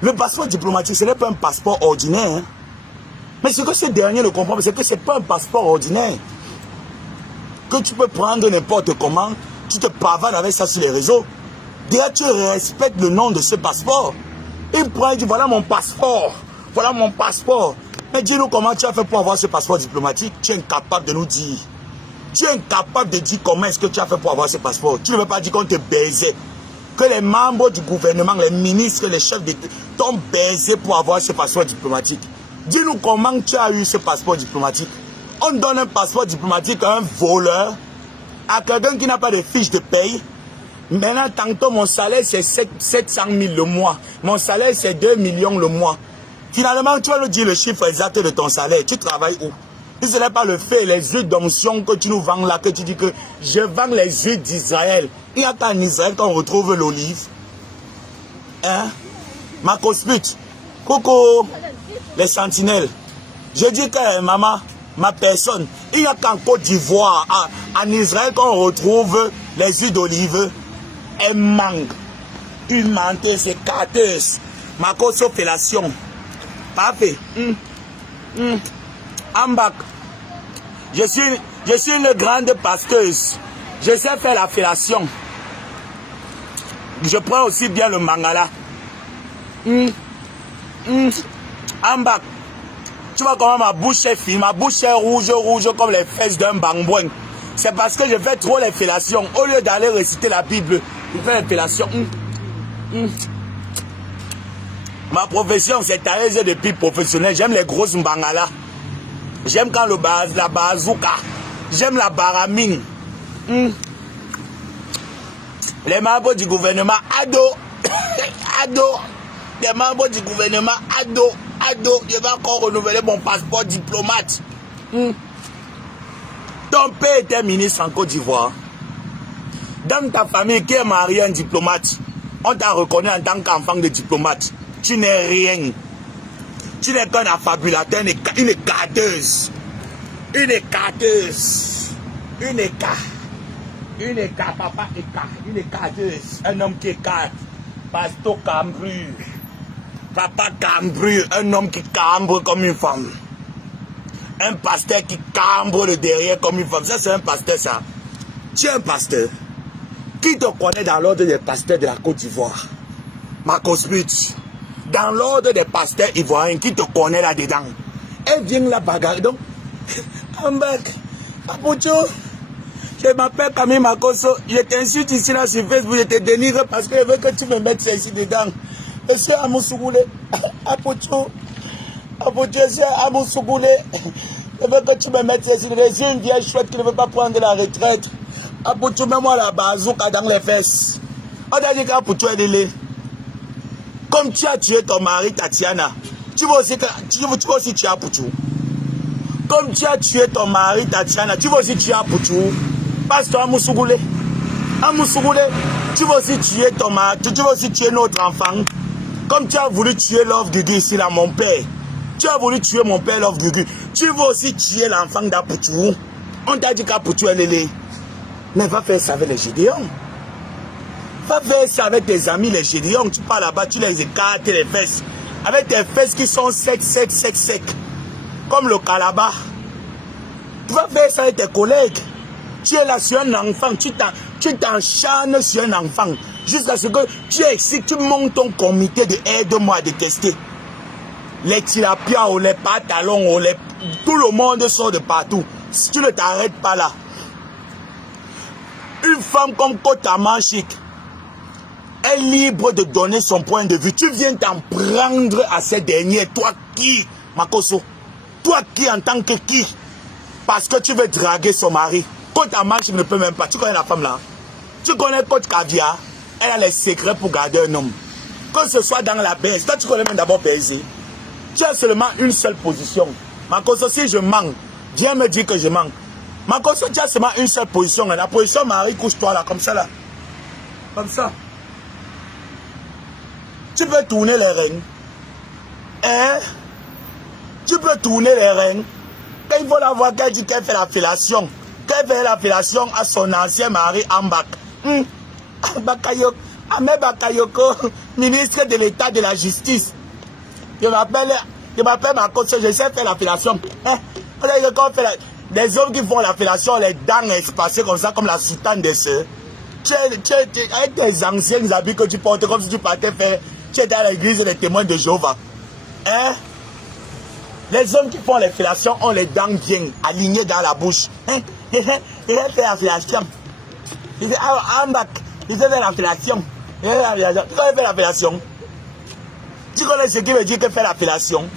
Le passeport diplomatique, ce n'est pas un passeport ordinaire. Hein? Mais ce que ces derniers ne comprennent, c'est que ce n'est pas un passeport ordinaire. Que tu peux prendre n'importe comment, tu te pavanes avec ça sur les réseaux. Déjà, tu respectes le nom de ce passeport. Il prend et dit, voilà mon passeport. Voilà mon passeport. Mais dis-nous comment tu as fait pour avoir ce passeport diplomatique. Tu es incapable de nous dire. Tu es incapable de dire comment est-ce que tu as fait pour avoir ce passeport. Tu ne veux pas dire qu'on te baisait. Que les membres du gouvernement, les ministres, les chefs d'État t'ont baisé pour avoir ce passeport diplomatique. Dis-nous comment tu as eu ce passeport diplomatique. On donne un passeport diplomatique à un voleur, à quelqu'un qui n'a pas de fiche de paye. Maintenant, tantôt, mon salaire, c'est 700 000 le mois. Mon salaire, c'est 2 millions le mois. Finalement, tu vas nous dire le chiffre exact de ton salaire. Tu travailles où? Si ce n'est pas le fait, les huiles d'onction que tu nous vends là, que tu dis que je vends les huiles d'Israël. Il n'y a qu'en Israël qu'on retrouve l'olive. Hein? Ma cospute. Coucou. Les sentinelles. Je dis que, maman, ma personne, il n'y a qu'en Côte d'Ivoire, en Israël, qu'on retrouve les huiles d'olive. Elle manque. Tu menteuse, c'est carteuse. Ma fellation. Parfait. I'm back. Je suis une grande pasteuse. Je sais faire la fellation. Je prends aussi bien le mangala. I'm back. Tu vois comment ma bouche est fine. Ma bouche est rouge comme les fesses d'un bambouin. C'est parce que je fais trop les fellations. Au lieu d'aller réciter la Bible, je fais les fellations. Ma profession, c'est tailleuse de pipe professionnelle. J'aime les grosses mbangala. J'aime quand la bazooka. J'aime la baramine. Les membres du gouvernement ado, ado, les membres du gouvernement ado, je vais encore renouveler mon passeport diplomate. Ton père était ministre en Côte d'Ivoire. Dans ta famille qui est marié un diplomate, on t'a reconnu en tant qu'enfant de diplomate. Tu n'es rien. Tu n'es qu'un affabulateur, une écarteuse. Une écarteuse. Une écart. Une écart, papa écart. Une écarteuse. Un homme qui écarte. Pasteur cambrure. Papa cambrure. Un homme qui cambre comme une femme. Un pasteur qui cambre le derrière comme une femme. Ça, c'est un pasteur, ça. Tu es un pasteur. Qui te connaît dans l'ordre des pasteurs de la Côte d'Ivoire? Marcos Putsch. Dans l'ordre des pasteurs ivoiriens, qui te connaît là-dedans? Elle vient la bagarre. Donc, I'm back. Apucho, je m'appelle Camille Makoso. Je t'insulte ici là sur Facebook. Je te dénigre parce que je veux que tu me mettes ici dedans. Monsieur Amoussougoulé. Apucho. Apucho, monsieur Amoussougoulé. Je veux que tu me mettes ici dedans. Je suis une vieille chouette qui ne veut pas prendre la retraite. Apucho, mets-moi la bazooka dans les fesses. On t'a dit qu'Apucho est délai. Comme tu as tué ton mari Tatiana, tu vas aussi tuer Apucho. Comme tu as tué ton mari Tatiana, tu vas aussi tuer Apucho. Pasteur Amoussougoulé. Amoussougoulé, tu vas aussi tuer ton mari, tu vas aussi tuer notre enfant. Comme tu as voulu tuer Love Gugu ici là, mon père. Tu as voulu tuer mon père Love Gugu. Tu vas aussi tuer l'enfant d'Apucho. On t'a dit qu'Apucho est lélé. Mais va faire ça avec les Gédéons. Va faire ça avec tes amis les Gédéons. Tu pars là-bas, tu les écartes les fesses. Avec tes fesses qui sont secs. Comme le Calabar. Tu vas faire ça avec tes collègues. Tu es là sur un enfant. Tu t'encharnes sur un enfant. Jusqu'à ce que tu montes ton comité de aide-moi à détester. Les tirapias ou les pantalons, tout le monde sort de partout. Si tu ne t'arrêtes pas là. Une femme comme Kota Manchik est libre de donner son point de vue. Tu viens t'en prendre à ces derniers. Toi qui, Makoso? Toi qui en tant que qui? Parce que tu veux draguer son mari. Kota Manchik ne peut même pas. Tu connais la femme là? Tu connais Côte Caviar? Elle a les secrets pour garder un homme. Que ce soit dans la baisse. Toi tu connais même d'abord baiser. Tu as seulement une seule position. Makoso, si je manque, viens me dire que je manque. Makoso, tu as seulement une seule position. La position mari, couche-toi là, comme ça là. Comme ça. Tu peux tourner les règnes. Hein? Tu peux tourner les règnes. Quand il faut la voir qu'elle dit qu'elle fait la fellation. Qu'elle fait la fellation à son ancien mari Ambak. Ahmed Bakayoko, ministre de l'État de la Justice. Je m'appelle Makoso, je sais faire la fellation. Hein? Les hommes qui font la fellation, les dents espacées comme ça, comme la soutane des sœurs. Avec tes anciens habits que tu portes comme si tu partais faire. Tu es dans l'église des témoins de Jéhovah. Hein? Les hommes qui font les fellations ont les dents bien alignées dans la bouche. Hein? Il fait la fellation. Il fait la fellation. Tu connais faire la fellation? Tu connais ce qui veut dire que faire la fellation?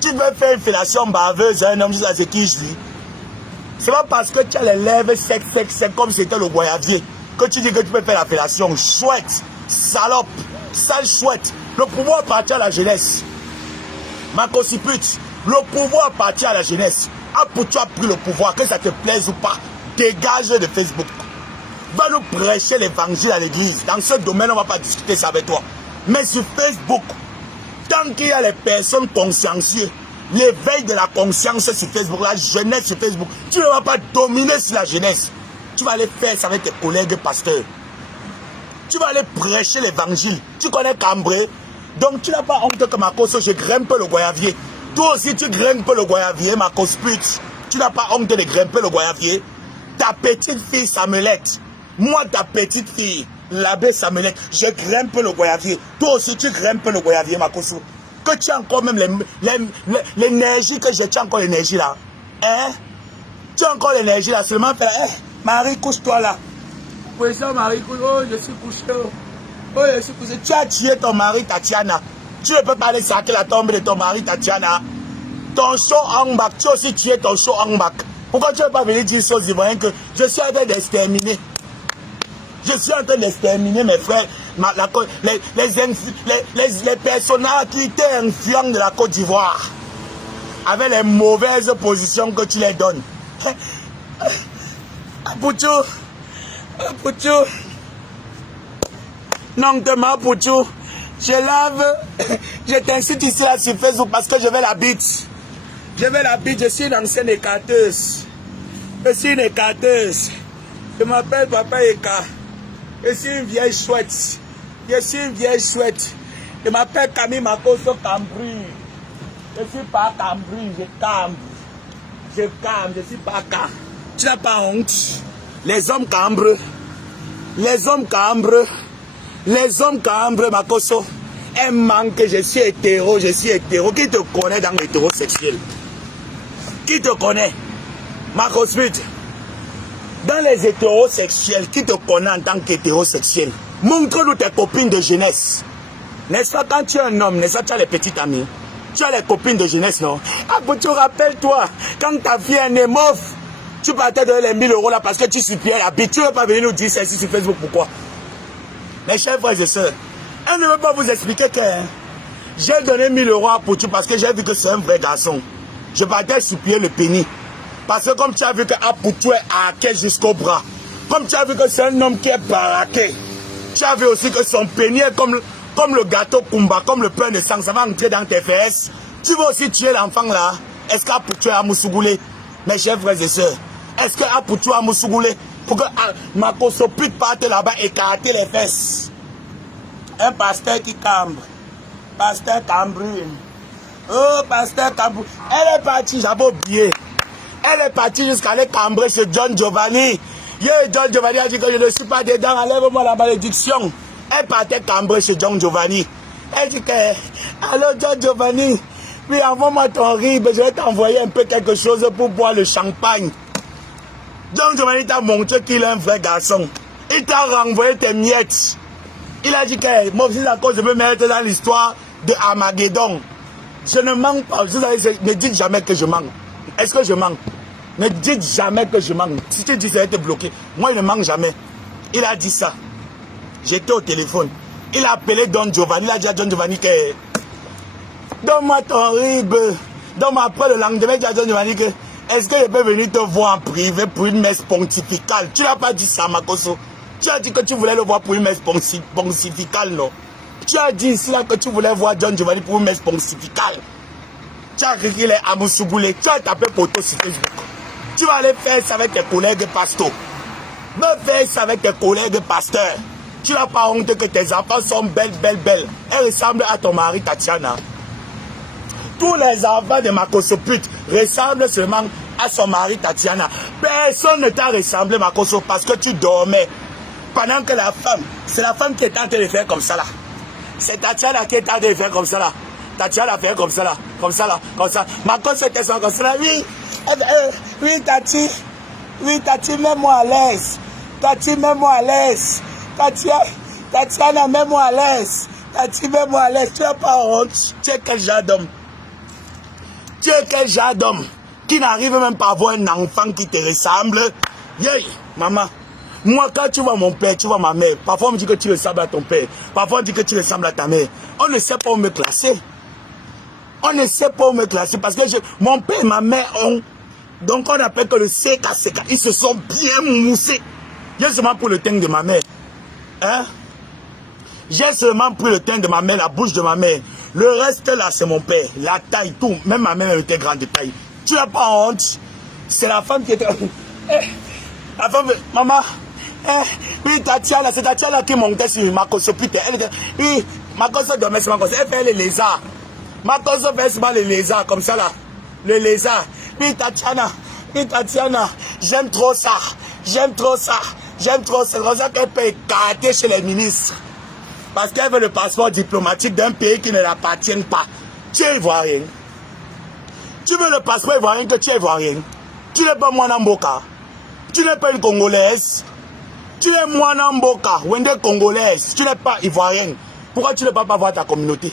Tu veux faire une fellation baveuse à un homme jusqu'à ce qu'il jouit. C'est pas parce que tu as les lèvres secs comme c'était le goyavier que tu dis que tu peux faire la fellation. Chouette, salope, sale chouette. Le pouvoir appartient à la jeunesse. Makoso Putsch, le pouvoir appartient à la jeunesse. Tu as pris le pouvoir, que ça te plaise ou pas, dégage de Facebook. Va nous prêcher l'évangile à l'église. Dans ce domaine, on ne va pas discuter ça avec toi. Mais sur Facebook, tant qu'il y a les personnes consciencieuses, l'éveil de la conscience sur Facebook, la jeunesse sur Facebook, tu ne vas pas dominer sur la jeunesse. Tu vas aller faire ça avec tes collègues pasteurs. Tu vas aller prêcher l'évangile. Tu connais Cambré. Donc tu n'as pas honte que Makoso, je grimpe le goyavier. Toi aussi tu grimpes le goyavier, Marcos Putsch. Tu n'as pas honte de grimper le goyavier. Ta petite fille Samuelette, moi ta petite fille, l'abbé Samuelette, je grimpe le goyavier. Toi aussi tu grimpes le goyavier, Makoso. Que tu as encore même l'énergie que j'ai, tu as encore l'énergie là. Hein? Tu as encore l'énergie là, seulement faire, Marie, couche-toi là. Oui, ça, Marie, oh, je suis couché. Oh, je suis couché. Tu as tué ton mari, Tatiana. Tu ne peux pas aller saquer la tombe de ton mari, Tatiana. Ton show en bac, tu as aussi tué ton show en bac. Pourquoi tu ne peux pas venir dire aux Ivoiriens que je suis en train d'exterminer? Je suis en train d'exterminer mes frères, les personnages qui étaient influents de la Côte d'Ivoire. Avec les mauvaises positions que tu les donnes. Poutou. Non, demain, Poutou. Je lave. Je t'incite ici là sur Facebook parce que je vais la bite. Je suis une ancienne écarteuse. Je suis une écarteuse. Je m'appelle Papa Eka. Je suis une vieille chouette. Je m'appelle Camille Makoso Cambry. Je suis pas Cambry, je cambre. Je suis pas Cambry. Tu n'as pas honte. Les hommes cambrent, Makoso. Un manque que je suis hétéro. Qui te connaît dans l'hétérosexuel? Qui te connaît? Makoso. Dans les hétérosexuels, qui te connaît en tant qu'hétérosexuel? Montre-nous tes copines de jeunesse. N'est-ce pas quand tu es un homme, n'est-ce pas tu as les petites amies? Tu as les copines de jeunesse, non? Ah, tu rappelles-toi, quand ta fille est née mauve, tu partais donner les 1000 € là parce que tu suppliais la bite. Tu ne veux pas venir nous dire ça ici sur Facebook, pourquoi? Mes chers frères et sœurs, elle ne veut pas vous expliquer que j'ai donné 1000 € à Poutou parce que j'ai vu que c'est un vrai garçon. Je partais supplier le pénis. Parce que comme tu as vu que Poutou est hacké jusqu'au bras, comme tu as vu que c'est un homme qui est baraqué, tu as vu aussi que son pénis est comme le gâteau Kumba, comme le pain de sang, ça va entrer dans tes fesses. Tu veux aussi tuer l'enfant là? Est-ce qu'Apoutou est à Moussougoulé? Mes chers frères et sœurs, est-ce qu'Apoutou est à Moussougoulé? Pour que Makoso puisse partir là-bas et écarter les fesses. Un pasteur qui cambre. Pasteur Cambry. Oh, pasteur Cambry. Elle est partie, j'avais oublié. Elle est partie jusqu'à aller cambrer chez John Giovanni. John Giovanni a dit que je ne suis pas dedans, enlève-moi la malédiction. Elle partait cambrer chez John Giovanni. Elle dit que, allô John Giovanni, oui, envoie-moi ton riz, je vais t'envoyer un peu quelque chose pour boire le champagne. John Giovanni t'a montré qu'il est un vrai garçon. Il t'a renvoyé tes miettes. Il a dit que, moi aussi, d'accord, je veux mettre dans l'histoire de Armageddon. Je ne mens pas. Ne dites jamais que je mens. Est-ce que je mens? Ne dites jamais que je mens. Si tu dis ça va être bloqué. Moi, je ne mens jamais. Il a dit ça. J'étais au téléphone. Il a appelé Don Giovanni. Il a dit à Don Giovanni que donne-moi ton rib. Donc après le lendemain, il a dit à Don Giovanni que est-ce que je peux venir te voir en privé pour une messe pontificale? Tu n'as pas dit ça, Makoso. Tu as dit que tu voulais le voir pour une messe pontificale, non? Tu as dit ici là que tu voulais voir John Giovanni pour une messe pontificale. Tu as cru qu'il est à Moussougoulé. Tu as tapé poteau sur Facebook. Tu vas aller faire ça avec tes collègues pasteurs. Me faire ça avec tes collègues pasteurs. Tu n'as pas honte que tes enfants sont belles. Elles ressemblent à ton mari Tatiana. Tous les enfants de Makoso pute ressemblent seulement à son mari Tatiana. Personne ne t'a ressemblé, Makoso, parce que tu dormais. Pendant que la femme, c'est la femme qui est en train de faire comme ça là. C'est Tatiana qui est en train de faire comme ça là. Tatiana fait comme ça là. Comme ça là. Comme ça. Makoso était comme ça là. Oui. Oui, Tati. Oui, Tati, mets-moi à l'aise. Tati, mets-moi à l'aise. Tatiana, mets-moi à l'aise. Tati, mets-moi à l'aise. Tu n'as pas honte. Tu es quel genre d'homme? Tu es quel genre d'homme qui n'arrive même pas à avoir un enfant qui te ressemble? Yeah, maman. Moi, quand tu vois mon père, tu vois ma mère. Parfois, on me dit que tu ressembles à ton père. Parfois, on dit que tu ressembles à ta mère. On ne sait pas où me classer. On ne sait pas où me classer parce que mon père et ma mère ont... Donc, on appelle que le CKCK. Ils se sont bien moussés. J'ai seulement pris le teint de ma mère. Hein? J'ai seulement pris le teint de ma mère, la bouche de ma mère. Le reste là, c'est mon père. La taille, tout. Même ma mère était grande de taille. Tu n'as pas honte? C'est la femme qui était... La femme... Maman... oui, Tatiana, c'est Tatiana qui montait sur Makoso. Putain, elle était... Oui, Makoso dormait sur Makoso. Elle fait les lézards. Makoso fait souvent les lézards, comme ça là. Le lézard. Oui, Tatiana, j'aime trop ça. J'aime trop ça. C'est comme ça qu'elle peut écarter chez les ministres. Parce qu'elle veut le passeport diplomatique d'un pays qui ne l'appartient pas. Tu es ivoirien. Tu veux le passeport ivoirien que tu es ivoirien. Tu n'es pas Mwanamboka. Tu n'es pas une Congolaise. Tu es Mwanamboka ou une Congolaise. Tu n'es pas ivoirienne. Pourquoi tu ne peux pas voir ta communauté?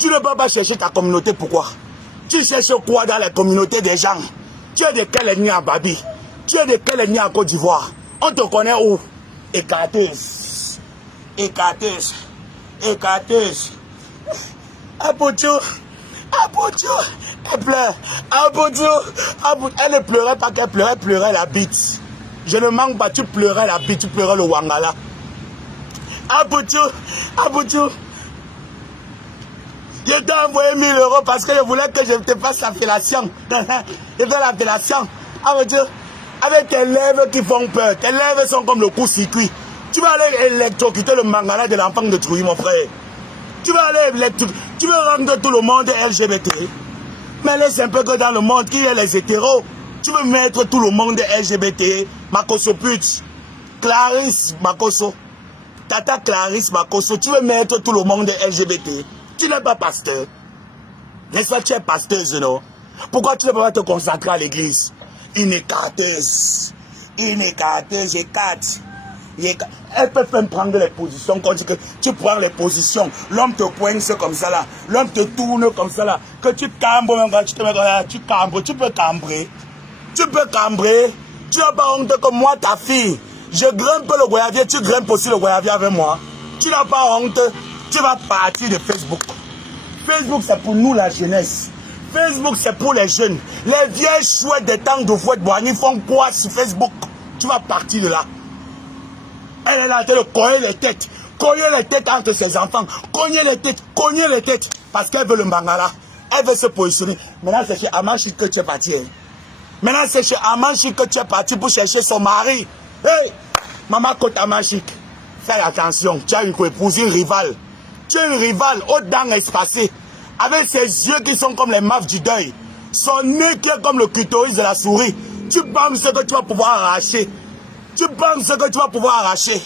Tu ne peux pas chercher ta communauté, pourquoi? Tu cherches quoi dans les communautés des gens? Tu es de quelle ethnie à Babi? Tu es de quelle ethnie à Côte d'Ivoire? On te connaît où? écarteuse. Écarteuse. Écarteuse. Aboutou. Aboutou. Elle pleure. Aboutou. Elle ne pleurait pas qu'elle pleurait, elle pleurait la bite. Je ne manque pas, tu pleurais la bite, tu pleurais le wangala. Aboutou. Aboutou. Je t'ai envoyé 1000 € parce que je voulais que je te fasse la fellation. Je fais la fellation. Aboutou. Avec tes lèvres qui font peur. Tes lèvres sont comme le court-circuit. Tu vas aller électrocuter le mangala de l'enfant de Trouille, mon frère. Tu vas aller électrocuter. Tu veux rendre tout le monde LGBT. Mais laisse un peu que dans le monde, qui est les hétéros. Tu veux mettre tout le monde LGBT. Makoso pute. Clarisse Makoso. Tata Clarisse Makoso. Tu veux mettre tout le monde LGBT. Tu n'es pas pasteur. N'est-ce pas, tu es pasteuse, non? Pourquoi tu ne peux pas te consacrer à l'église? Une écarteuse. Une écarteuse, écarte. Elle peut même prendre les positions quand tu prends les positions. L'homme te coince comme ça là. L'homme te tourne comme ça là. Que tu cambres même quand tu te mets comme ça. Tu cambres, tu peux cambrer. Tu peux cambrer. Tu n'as pas honte comme moi, ta fille. Je grimpe le goyavier, tu grimpes aussi le goyavier avec moi. Tu n'as pas honte. Tu vas partir de Facebook. Facebook, c'est pour nous la jeunesse. Facebook, c'est pour les jeunes. Les vieilles chouettes des temps de fouette Boigny font quoi sur Facebook? Tu vas partir de là. Elle est là en train de cogner les têtes. Cogner les têtes entre ses enfants. Cogner les têtes. Parce qu'elle veut le mangala. Elle veut se positionner. Maintenant, c'est chez Amanchik que tu es parti. Maintenant, c'est chez Amanchik que tu es parti pour chercher son mari. Hey! Maman Côte Amanchik. Fais attention. Tu as une épousée rivale. Tu es une rivale aux dents espacées. Avec ses yeux qui sont comme les maves du deuil. Son nez qui est comme le clitoris de la souris. Tu penses que tu vas pouvoir arracher. Tu penses que tu vas pouvoir arracher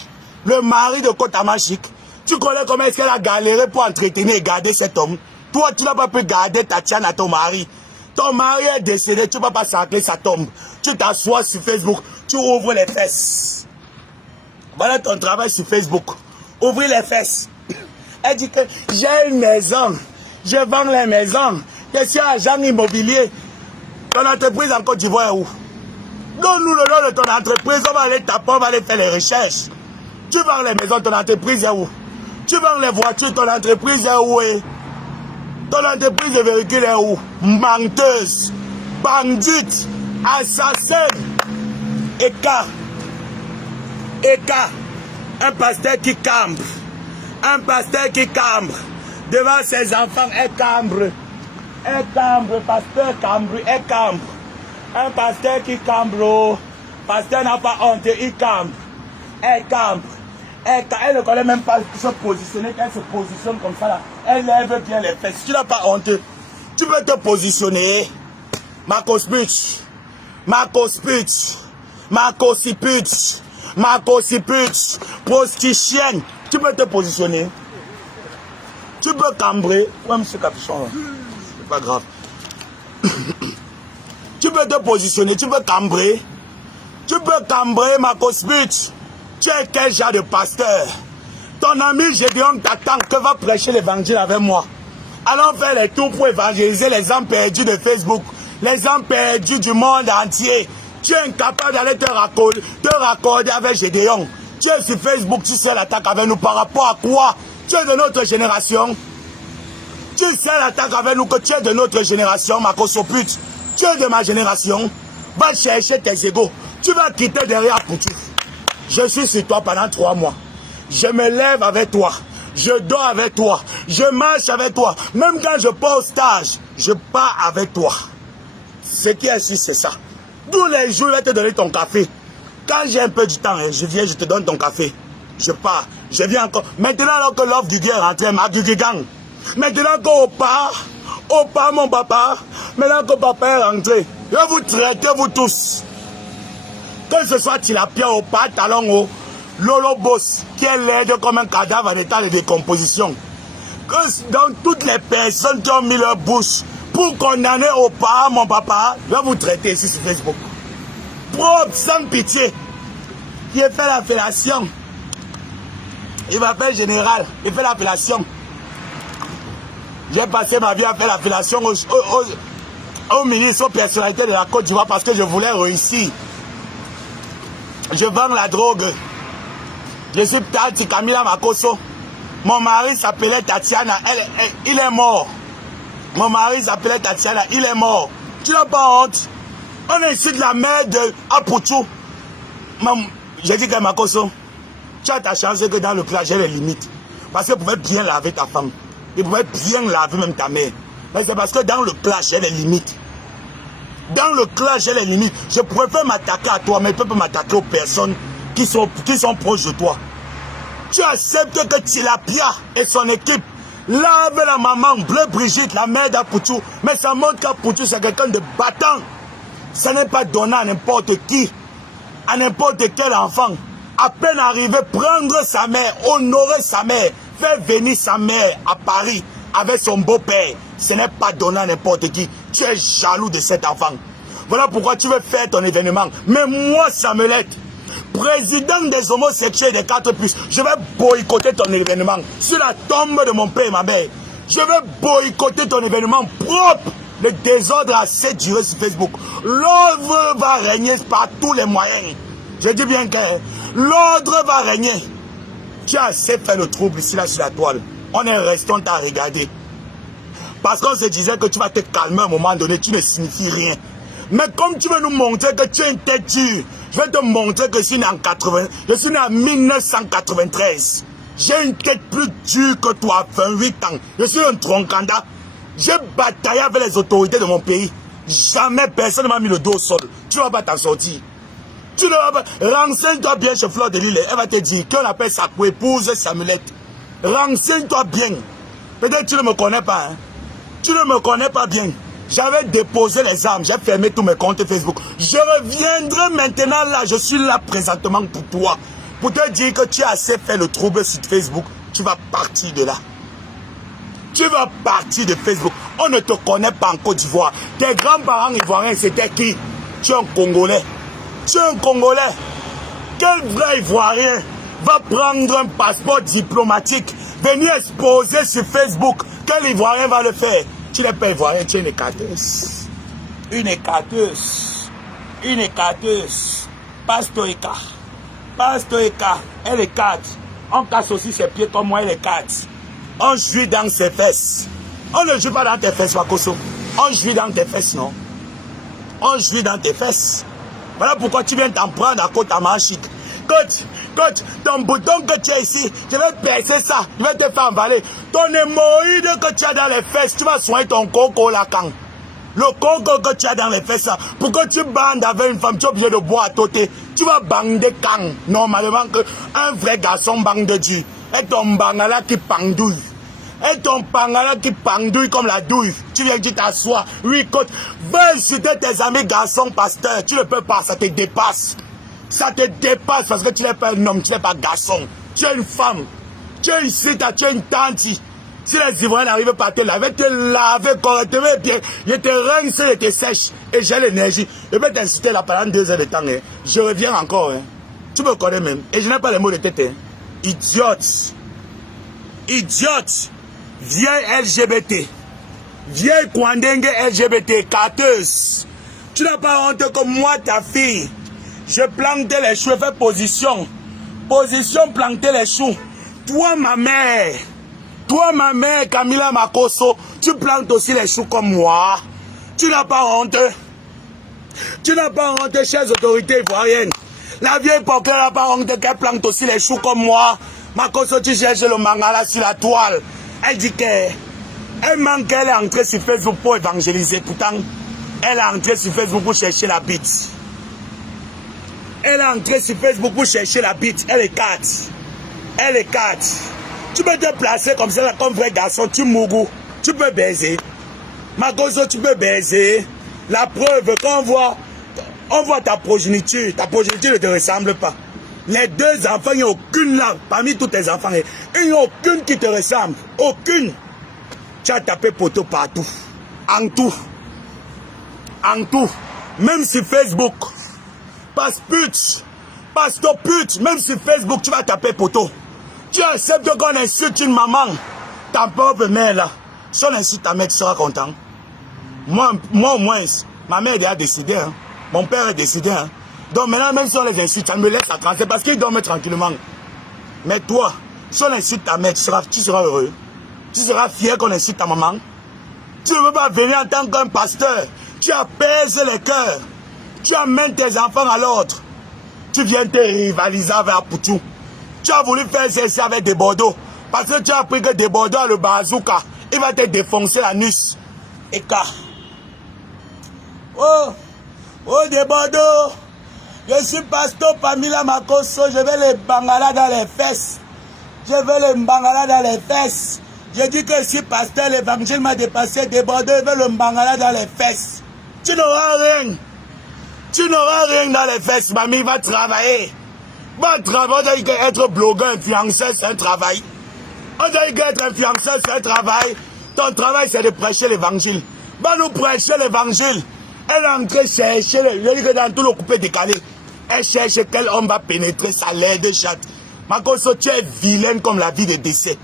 le mari de Côte Amanchik. Tu connais comment est-ce qu'elle a galéré pour entretenir et garder cet homme. Toi, tu n'as pas pu garder Tatiana, ton mari. Ton mari est décédé, tu ne vas pas s'appeler sa tombe. Tu t'assois sur Facebook, tu ouvres les fesses. Voilà ton travail sur Facebook. Ouvrir les fesses. Elle dit que j'ai une maison. Je vends les maisons. Je suis agent immobilier. Ton entreprise en Côte d'Ivoire est où? Donne-nous le nom de ton entreprise. On va aller taper, on va aller faire les recherches. Tu vends les maisons, ton entreprise est où? Tu vends les voitures, ton entreprise est où? Ton entreprise de véhicule est où? Menteuse, bandite, assassin. Eka. Un pasteur qui cambre. Un pasteur qui cambre. Devant ses enfants, elle cambre. Elle cambre, pasteur cambre, elle cambre. Un pasteur qui cambre, pasteur n'a pas honte, il cambre. Elle cambre. Elle ne connaît même pas se positionner, qu'elle se positionne comme ça là. Elle lève bien les fesses. Tu n'as pas honte. Tu peux te positionner. Marcos Putsch. Prostitution. Tu peux te positionner. Tu peux cambrer. Ouais, monsieur Capuchon. C'est pas grave. Tu peux te positionner. Tu peux cambrer. Tu peux cambrer, Marcos Putsch. Tu es quel genre de pasteur? Ton ami Gédéon t'attend que va prêcher l'évangile avec moi. Allons faire les tours pour évangéliser les hommes perdus de Facebook. Les hommes perdus du monde entier. Tu es incapable d'aller te raccorder avec Gédéon. Tu es sur Facebook, tu sais l'attaque avec nous par rapport à quoi? Tu es de notre génération. Tu sais l'attaque avec nous que tu es de notre génération, Marcos Putsch. Tu es de ma génération. Va chercher tes égos. Tu vas quitter derrière Poutou. Je suis sur toi pendant 3 mois. Je me lève avec toi. Je dors avec toi. Je marche avec toi. Même quand je pars au stage, je pars avec toi. Ce qui est sûr, c'est ça. Tous les jours, je vais te donner ton café. Quand j'ai un peu du temps, je viens, je te donne ton café. Je pars. Je viens encore. Maintenant, alors que l'offre du guerre est rentrée, ma gugugang. Maintenant qu'on part, mon papa. Maintenant que papa est rentré, je vais vous traiter, vous tous. Que ce soit Tilapia au pas, talon au Lolo Boss, qui est laide comme un cadavre en état de décomposition. Que dans toutes les personnes qui ont mis leur bouche pour condamner au pas, mon papa, je vais vous traiter ici sur Facebook. Propre, sans pitié. Qui a fait l'appellation. Il m'appelle général. Il fait l'appellation. J'ai passé ma vie à faire l'appellation au ministre, aux personnalités de la Côte d'Ivoire parce que je voulais réussir. Je vends la drogue. Je suis Tati Camila Makoso. Mon mari s'appelait Tatiana. Il est mort. Mon mari s'appelait Tatiana. Il est mort. Tu n'as pas honte? On est ici de la mère de Apuchou. J'ai dit que Makoso, tu as ta chance que dans le clash, j'ai les limites. Parce que tu pouvais bien laver ta femme. Tu pouvais bien laver même ta mère. Mais c'est parce que dans le clash, j'ai les limites. Dans le clash, j'ai les limites. Je préfère m'attaquer à toi, mais je ne peux pas m'attaquer aux personnes qui sont proches de toi. Tu acceptes que Tilapia et son équipe lavent la maman Bleu Brigitte, la mère d'Apuchou. Mais ça montre qu'Apuchou, c'est quelqu'un de battant. Ça n'est pas donné à n'importe qui, à n'importe quel enfant. À peine arrivé, prendre sa mère, honorer sa mère, faire venir sa mère à Paris avec son beau-père. Ce n'est pas donné à n'importe qui. Tu es jaloux de cet enfant. Voilà pourquoi tu veux faire ton événement. Mais moi, Samuelette, président des homosexuels des 4 puces, je vais boycotter ton événement. Sur la tombe de mon père et ma mère, je vais boycotter ton événement propre. Le désordre a assez duré sur Facebook. L'ordre va régner par tous les moyens. Je dis bien que l'ordre va régner. Tu as assez fait le trouble ici là sur la toile. On est restant à regarder. Parce qu'on se disait que tu vas te calmer à un moment donné, tu ne signifies rien. Mais comme tu veux nous montrer que tu es une tête dure, je vais te montrer que je suis né en 1993. J'ai une tête plus dure que toi, 28 ans. Je suis un troncanda. J'ai bataillé avec les autorités de mon pays. Jamais personne ne m'a mis le dos au sol. Tu ne vas pas t'en sortir. Tu ne vas pas. Renseigne-toi bien chez Fleur de Lille. Elle va te dire qu'on appelle sa co-épouse Samuelette. Renseigne-toi bien. Peut-être que tu ne me connais pas. Hein? Tu ne me connais pas bien. J'avais déposé les armes. J'ai fermé tous mes comptes Facebook. Je reviendrai maintenant là. Je suis là présentement pour toi. Pour te dire que tu as assez fait le trouble sur Facebook. Tu vas partir de là. Tu vas partir de Facebook. On ne te connaît pas en Côte d'Ivoire. Tes grands-parents ivoiriens, c'était qui? Tu es un Congolais. Tu es un Congolais. Quel vrai Ivoirien va prendre un passeport diplomatique, venir exposer sur Facebook? Quel Ivoirien va le faire? Tu n'es pas Ivoirien, tu es une écarteuse. Une écarteuse. Une écarteuse. Pastoïka. Pastoïka. Elle écarte. On casse aussi ses pieds comme moi, elle écarte. On jouit dans ses fesses. On ne joue pas dans tes fesses, Makoso. On jouit dans tes fesses, non? On jouit dans tes fesses. Voilà pourquoi tu viens t'en prendre à côte à manchite. Coach, ton bouton que tu as ici, je vais percer ça. Je vais te faire emballer. Ton hémorroïde que tu as dans les fesses, tu vas soigner ton coco là quand. Le coco que tu as dans les fesses, pourquoi tu bandes avec une femme, tu es obligé de boire à côté. Tu vas bander quand? Normalement, un vrai garçon bande de Dieu. Et ton bangala qui pendouille. Et ton bangala qui pendouille comme la douille. Tu viens tu t'assois. Oui, coach. Va insulter tes amis garçons pasteurs. Tu ne peux pas, ça te dépasse. Ça te dépasse parce que tu n'es pas un homme, tu n'es pas garçon. Tu es une femme. Tu es ici, tu es une tante. Si les Ivoiriens n'arrivent pas à te laver, te laver correctement et bien. Je te rince et te sèche. Et j'ai l'énergie. Je vais t'insulter là pendant 2 heures de temps. Hein. Je reviens encore. Hein. Tu me connais même. Et je n'ai pas les mots de tête. Hein. Idiote. Idiote. Vieille LGBT. Vieille Kwandenge LGBT. Carteuse. Tu n'as pas honte comme moi, ta fille. Je plantais les choux, je fais position. Position, planter les choux. Toi, ma mère, Camila Makoso, tu plantes aussi les choux comme moi. Tu n'as pas honte. Tu n'as pas honte, chères autorités ivoiriennes. La vieille porqueur n'a pas honte qu'elle plante aussi les choux comme moi. Makoso, tu cherches le mangala sur la toile. Elle dit qu'elle manque, elle est entrée sur Facebook pour évangéliser. Pourtant, elle est entrée sur Facebook pour chercher la bite. Elle est entrée sur Facebook pour chercher la bite. Elle écarte. Elle écarte. Tu peux te placer comme ça, comme vrai garçon. Tu mourou. Tu peux baiser. Makoso, tu peux baiser. La preuve, quand on voit ta progéniture ne te ressemble pas. Les 2 enfants, il n'y a aucune là, parmi tous tes enfants, il n'y a aucune qui te ressemble. Aucune. Tu as tapé poteau partout. En tout. En tout. Même sur Facebook. Passe-toi pute. Même sur Facebook, tu vas taper poteau. Tu acceptes qu'on insulte une maman. Ta pauvre mère là. Si on insulte ta mère, tu seras content. Moi au moins, ma mère est déjà décédée. Hein. Mon père est décédé. Hein. Donc maintenant, même si on les insulte, ça me laisse à trancher parce qu'ils dorment tranquillement. Mais toi, si on incite ta mère, tu seras heureux. Tu seras fier qu'on incite ta maman. Tu ne veux pas venir en tant qu'un pasteur. Tu apaises les cœurs. Tu amènes tes enfants à l'ordre. Tu viens te rivaliser avec Apoutou. Tu as voulu faire ceci avec des Bordeaux. Parce que tu as appris que des Bordeaux a le bazooka. Il va te défoncer l'anus. Et car. Oh, des Bordeaux. Je suis pasteur Pamila Makosso. Je vais les bangala dans les fesses. Je vais les bangala dans les fesses. Je dis que si pasteur l'évangile m'a dépassé des Bordeaux, je vais le bangala dans les fesses. Tu n'auras rien. Tu n'auras rien dans les fesses, mamie. Va travailler. Va travailler. On dit qu'être blogueur, influenceur, c'est un travail. On dit qu'être influenceur, c'est un travail. Ton travail, c'est de prêcher l'évangile. Va nous prêcher l'évangile. Elle est en train de chercher, je dis que dans tout le coupé décalé, elle cherche quel homme va pénétrer sa laide chatte. Makosso, tu es vilaine comme la vie de décès.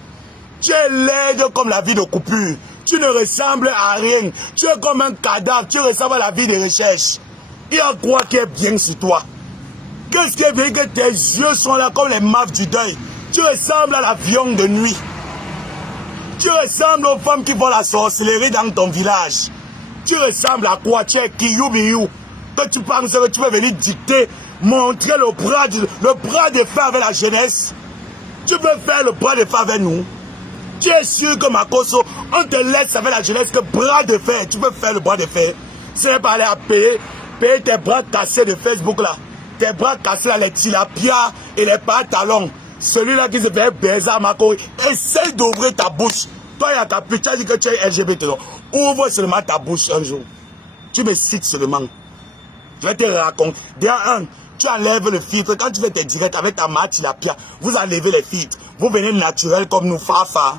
Tu es laide comme la vie de coupure. Tu ne ressembles à rien. Tu es comme un cadavre. Tu ressembles à la vie de recherche. Il y a quoi qui est bien sur toi? Qu'est-ce qui est bien que tes yeux sont là comme les maves du deuil? Tu ressembles à la viande de nuit. Tu ressembles aux femmes qui font la sorcellerie dans ton village. Tu ressembles à quoi? Tu es Kiyubiyu. Que tu penses que tu peux venir dicter, montrer le bras de fer avec la jeunesse. Tu peux faire le bras de fer avec nous. Tu es sûr que Makosso, on te laisse avec la jeunesse que bras de fer. Tu peux faire le bras de fer. Ce n'est pas aller à payer tes bras cassés de Facebook là. Tes bras cassés là, les tilapia et les pantalons. Celui-là qui se fait baiser à Mako, essaye d'ouvrir ta bouche. Toi, il y a ta pute, tu as dit que tu es LGBT. Ouvre seulement ta bouche un jour. Tu me cites seulement. Je vais te raconter. Déjà, tu enlèves le filtre. Quand tu fais tes directs avec ta mat tilapia, vous enlevez les filtres. Vous venez naturel comme nous, Fafa.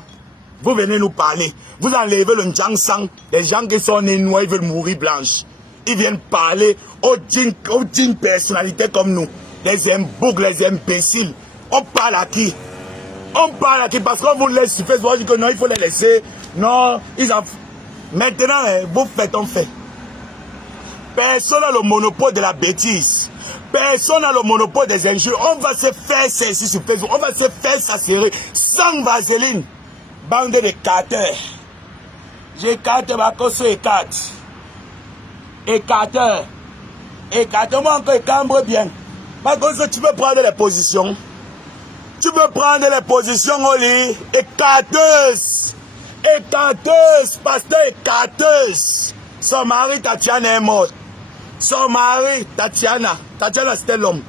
Vous venez nous parler. Vous enlevez le Njangsang. Les gens qui sont nés noirs, ils veulent mourir blanches. Ils viennent parler aux dignes personnalités comme nous. Les imboucs, les imbéciles. On parle à qui? On parle à qui? Parce qu'on vous laisse sur Facebook. On dit que non, il faut les laisser. Non, ils en... Maintenant, vous faites, on fait. Personne n'a le monopole de la bêtise. Personne n'a le monopole des injures. On va se faire ceci sur Facebook. On va se faire s'assurer sans vaseline. Bande de carteurs. J'écarte Makosso écarte. Écarteur. Écarteur. Moi encore cambre bien. Makosso, tu peux prendre les positions. Tu peux prendre les positions au lit. Écarteuse. Écarteuse. Pasteur écarteuse. Son mari Tatiana est mort. Son mari Tatiana. Tatiana c'était l'homme.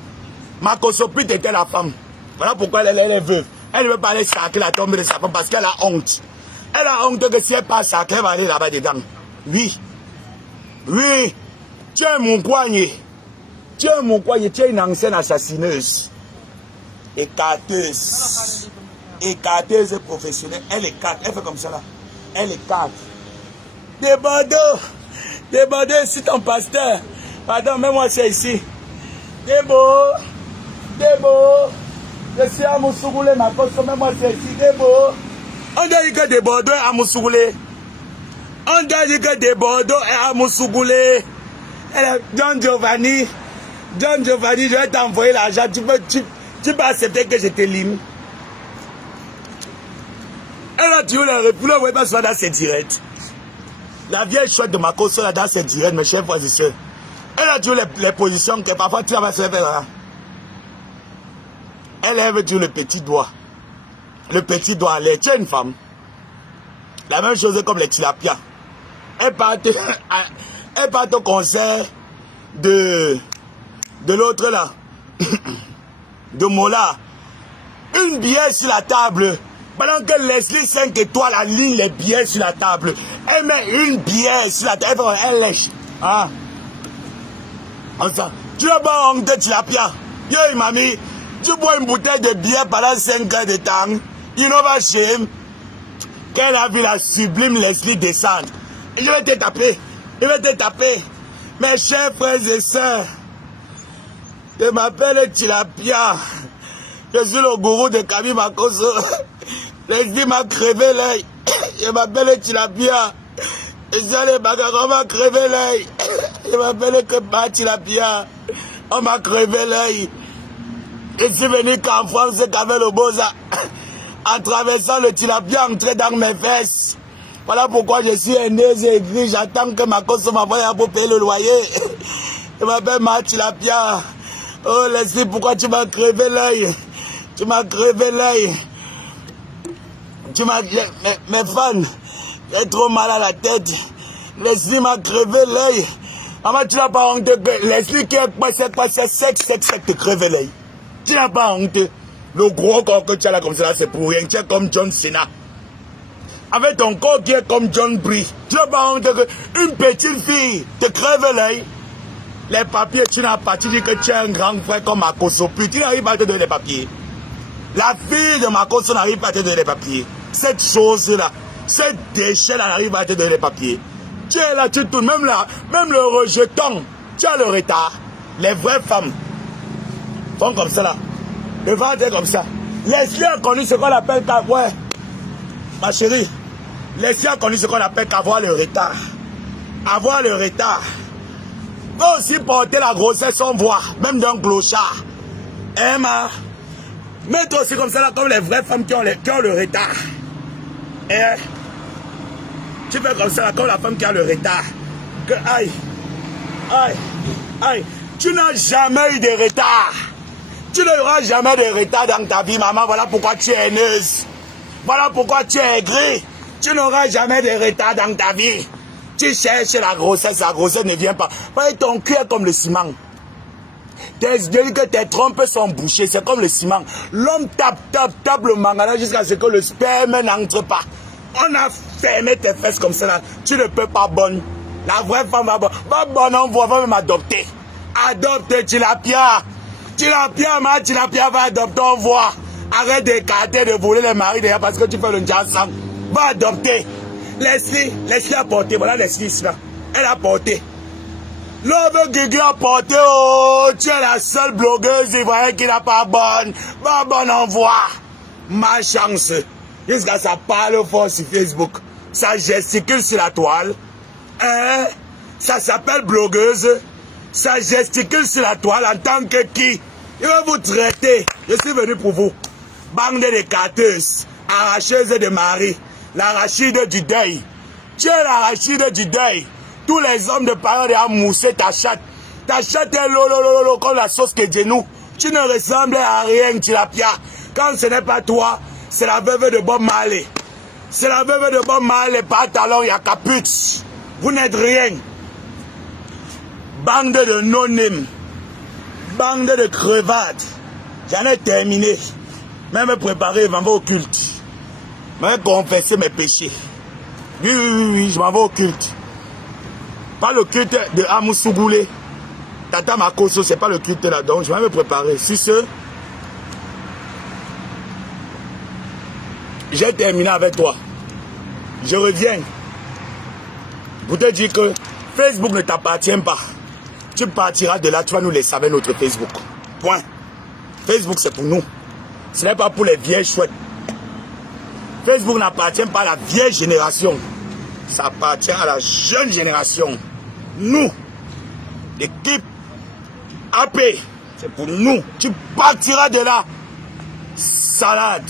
Makosso Pit était la femme. Voilà pourquoi elle est veuve. Elle ne veut pas aller sacrer la tombe de sa femme parce qu'elle a honte. Elle a honte que si elle passe sacrer, elle va aller là-bas dedans. Oui. Oui. Tu es mon poignet. Tu es mon poignet. Tu es une ancienne assassineuse. Écarteuse. Écarteuse professionnelle. Elle écarte. Elle fait comme ça là. Elle écarte. Des Bordeaux. Des Bordeaux, ici ton pasteur. Pardon, mets-moi ça ici. Des beaux. Des beaux. Je suis à Moussougoulé, ma cause, mets-moi ça ici. Des beaux. On a dit que des Bordeaux est à Moussougoulé. On a dit que des Bordeaux est à Moussougoulé. John Giovanni, je vais t'envoyer l'argent. Tu peux accepter que je te lime. Elle a tué les refus, ne pas soit dans ses directs. La vieille chouette de Makosso là dans ses directs, mes chers frères et sœurs. Elle a tué les positions que parfois tu vas se faire là. Elle lève le petit doigt. Le petit doigt à l'air. Tu es une femme. La même chose comme les tilapia. Elle part au concert de l'autre là. De Mola. Une bière sur la table. Pendant que Leslie 5 étoiles aligne les billets sur la table. Elle met une bière sur la table. Elle lèche. Ah. Tu n'as pas honte de tilapia. Yo, mamie. Tu bois une bouteille de bière pendant 5 heures de temps. You know what shame? Qu'elle a vu la sublime Leslie descendre. Et je vais te taper. Je vais te taper. Mes chers frères et sœurs. Je m'appelle Tilapia. Je suis le gourou de Camille Makosso. Leslie m'a crevé l'œil. Je m'appelle Tilapia. Et ça, les bagarres, on m'a crevé l'œil. Je m'appelle que pas Tilapia. On m'a crevé l'œil. Je suis venu qu'en France qu'avec le Boza, en traversant le tilapia, entrer dans mes fesses. Voilà pourquoi je suis haineuse et aigrie. J'attends que ma cause m'envoie pour payer le loyer. Je m'appelle ma tilapia. Oh Leslie, pourquoi tu m'as crevé l'œil? Tu m'as crevé l'œil. Tu m'as... Mes fans, j'ai trop mal à la tête. Leslie m'a crevé l'œil. Maman, tu n'as pas honte que Leslie qui est quoi, c'est sec, te crevé l'œil. Tu n'as pas honte. Le gros corps que tu as là comme ça, c'est pour rien. Tu es comme John Cena. Avec ton corps qui est comme John Brie. Tu n'as pas honte que une petite fille te crève l'œil. Les papiers, tu n'as pas. Tu dis que tu es un grand frère comme Makoso. Puis tu n'arrives pas à te donner les papiers. La fille de Makoso n'arrive pas à te donner les papiers. Cette chose-là, cette déchet-là n'arrive pas à te donner les papiers. Tu es là, tu tournes. Même le rejeton, tu as le retard. Les vraies femmes font comme ça là. Le ventre est comme ça. Leslie a connu ce qu'on appelle... Ouais, ma chérie. Leslie a connu ce qu'on appelle qu'avoir le retard. Avoir le retard. Faut aussi porter la grossesse sans voix, même d'un clochard. Emma, mets-toi aussi comme ça là, comme les vraies femmes qui ont le retard. Et tu fais comme ça là, comme la femme qui a le retard. Que aïe, aïe, aïe. Tu n'as jamais eu de retard. Tu n'auras jamais de retard dans ta vie, maman. Voilà pourquoi tu es haineuse. Voilà pourquoi tu es aigrie. Tu n'auras jamais de retard dans ta vie. Tu cherches la grossesse ne vient pas. Parce que ton cul est comme le ciment. Tes trompes sont bouchées, c'est comme le ciment. L'homme tape le mangana jusqu'à ce que le sperme n'entre pas. On a fermé tes fesses comme ça là. Tu ne peux pas bonne. La vraie femme va bonne. Va bonne, on va même adopter. Adopte tilapia. Tilapia va adopter, on voit. Arrête d'écarter, de voler les maris derrière parce que tu fais le ensemble. Va adopter. Leslie a porté. Voilà Leslie ici là. Elle a porté. Love Guigui a porté. Oh, tu es la seule blogueuse ivoirienne qui n'a pas bonne. Pas bonne, on voit. Ma chance. Jusqu'à ça parle fort sur Facebook. Ça gesticule sur la toile. Hein? Ça s'appelle blogueuse. Ça gesticule sur la toile en tant que qui? Il va vous traiter. Je suis venu pour vous. Bande de carteuses, arracheuses de mari, l'arachide du deuil. Tu es l'arachide du deuil. Tous les hommes de parents de mousser ta chatte. Ta chatte est lolo comme la sauce que Dieu nous. Tu ne ressembles à rien, tilapia. Quand ce n'est pas toi, c'est la veuve de Bob Marley. C'est la veuve de Bob Marley, pas talon, il y a capuche. Vous n'êtes rien. Bande de non-name. Bande de crevates. J'en ai terminé. Même me préparer, je m'en vais au culte. Je vais confesser mes péchés. Oui, je m'en vais au culte. Pas le culte de Amoussougoulé. Tata Makoso, c'est pas le culte là. Donc, je vais me préparer. Si ce, j'ai terminé avec toi. Je reviens pour te dire que Facebook ne t'appartient pas. Tu partiras de là, tu vas nous laisser avec notre Facebook. Point. Facebook, c'est pour nous. Ce n'est pas pour les vieilles chouettes. Facebook n'appartient pas à la vieille génération. Ça appartient à la jeune génération. Nous, l'équipe AP, c'est pour nous. Tu partiras de là. Salade.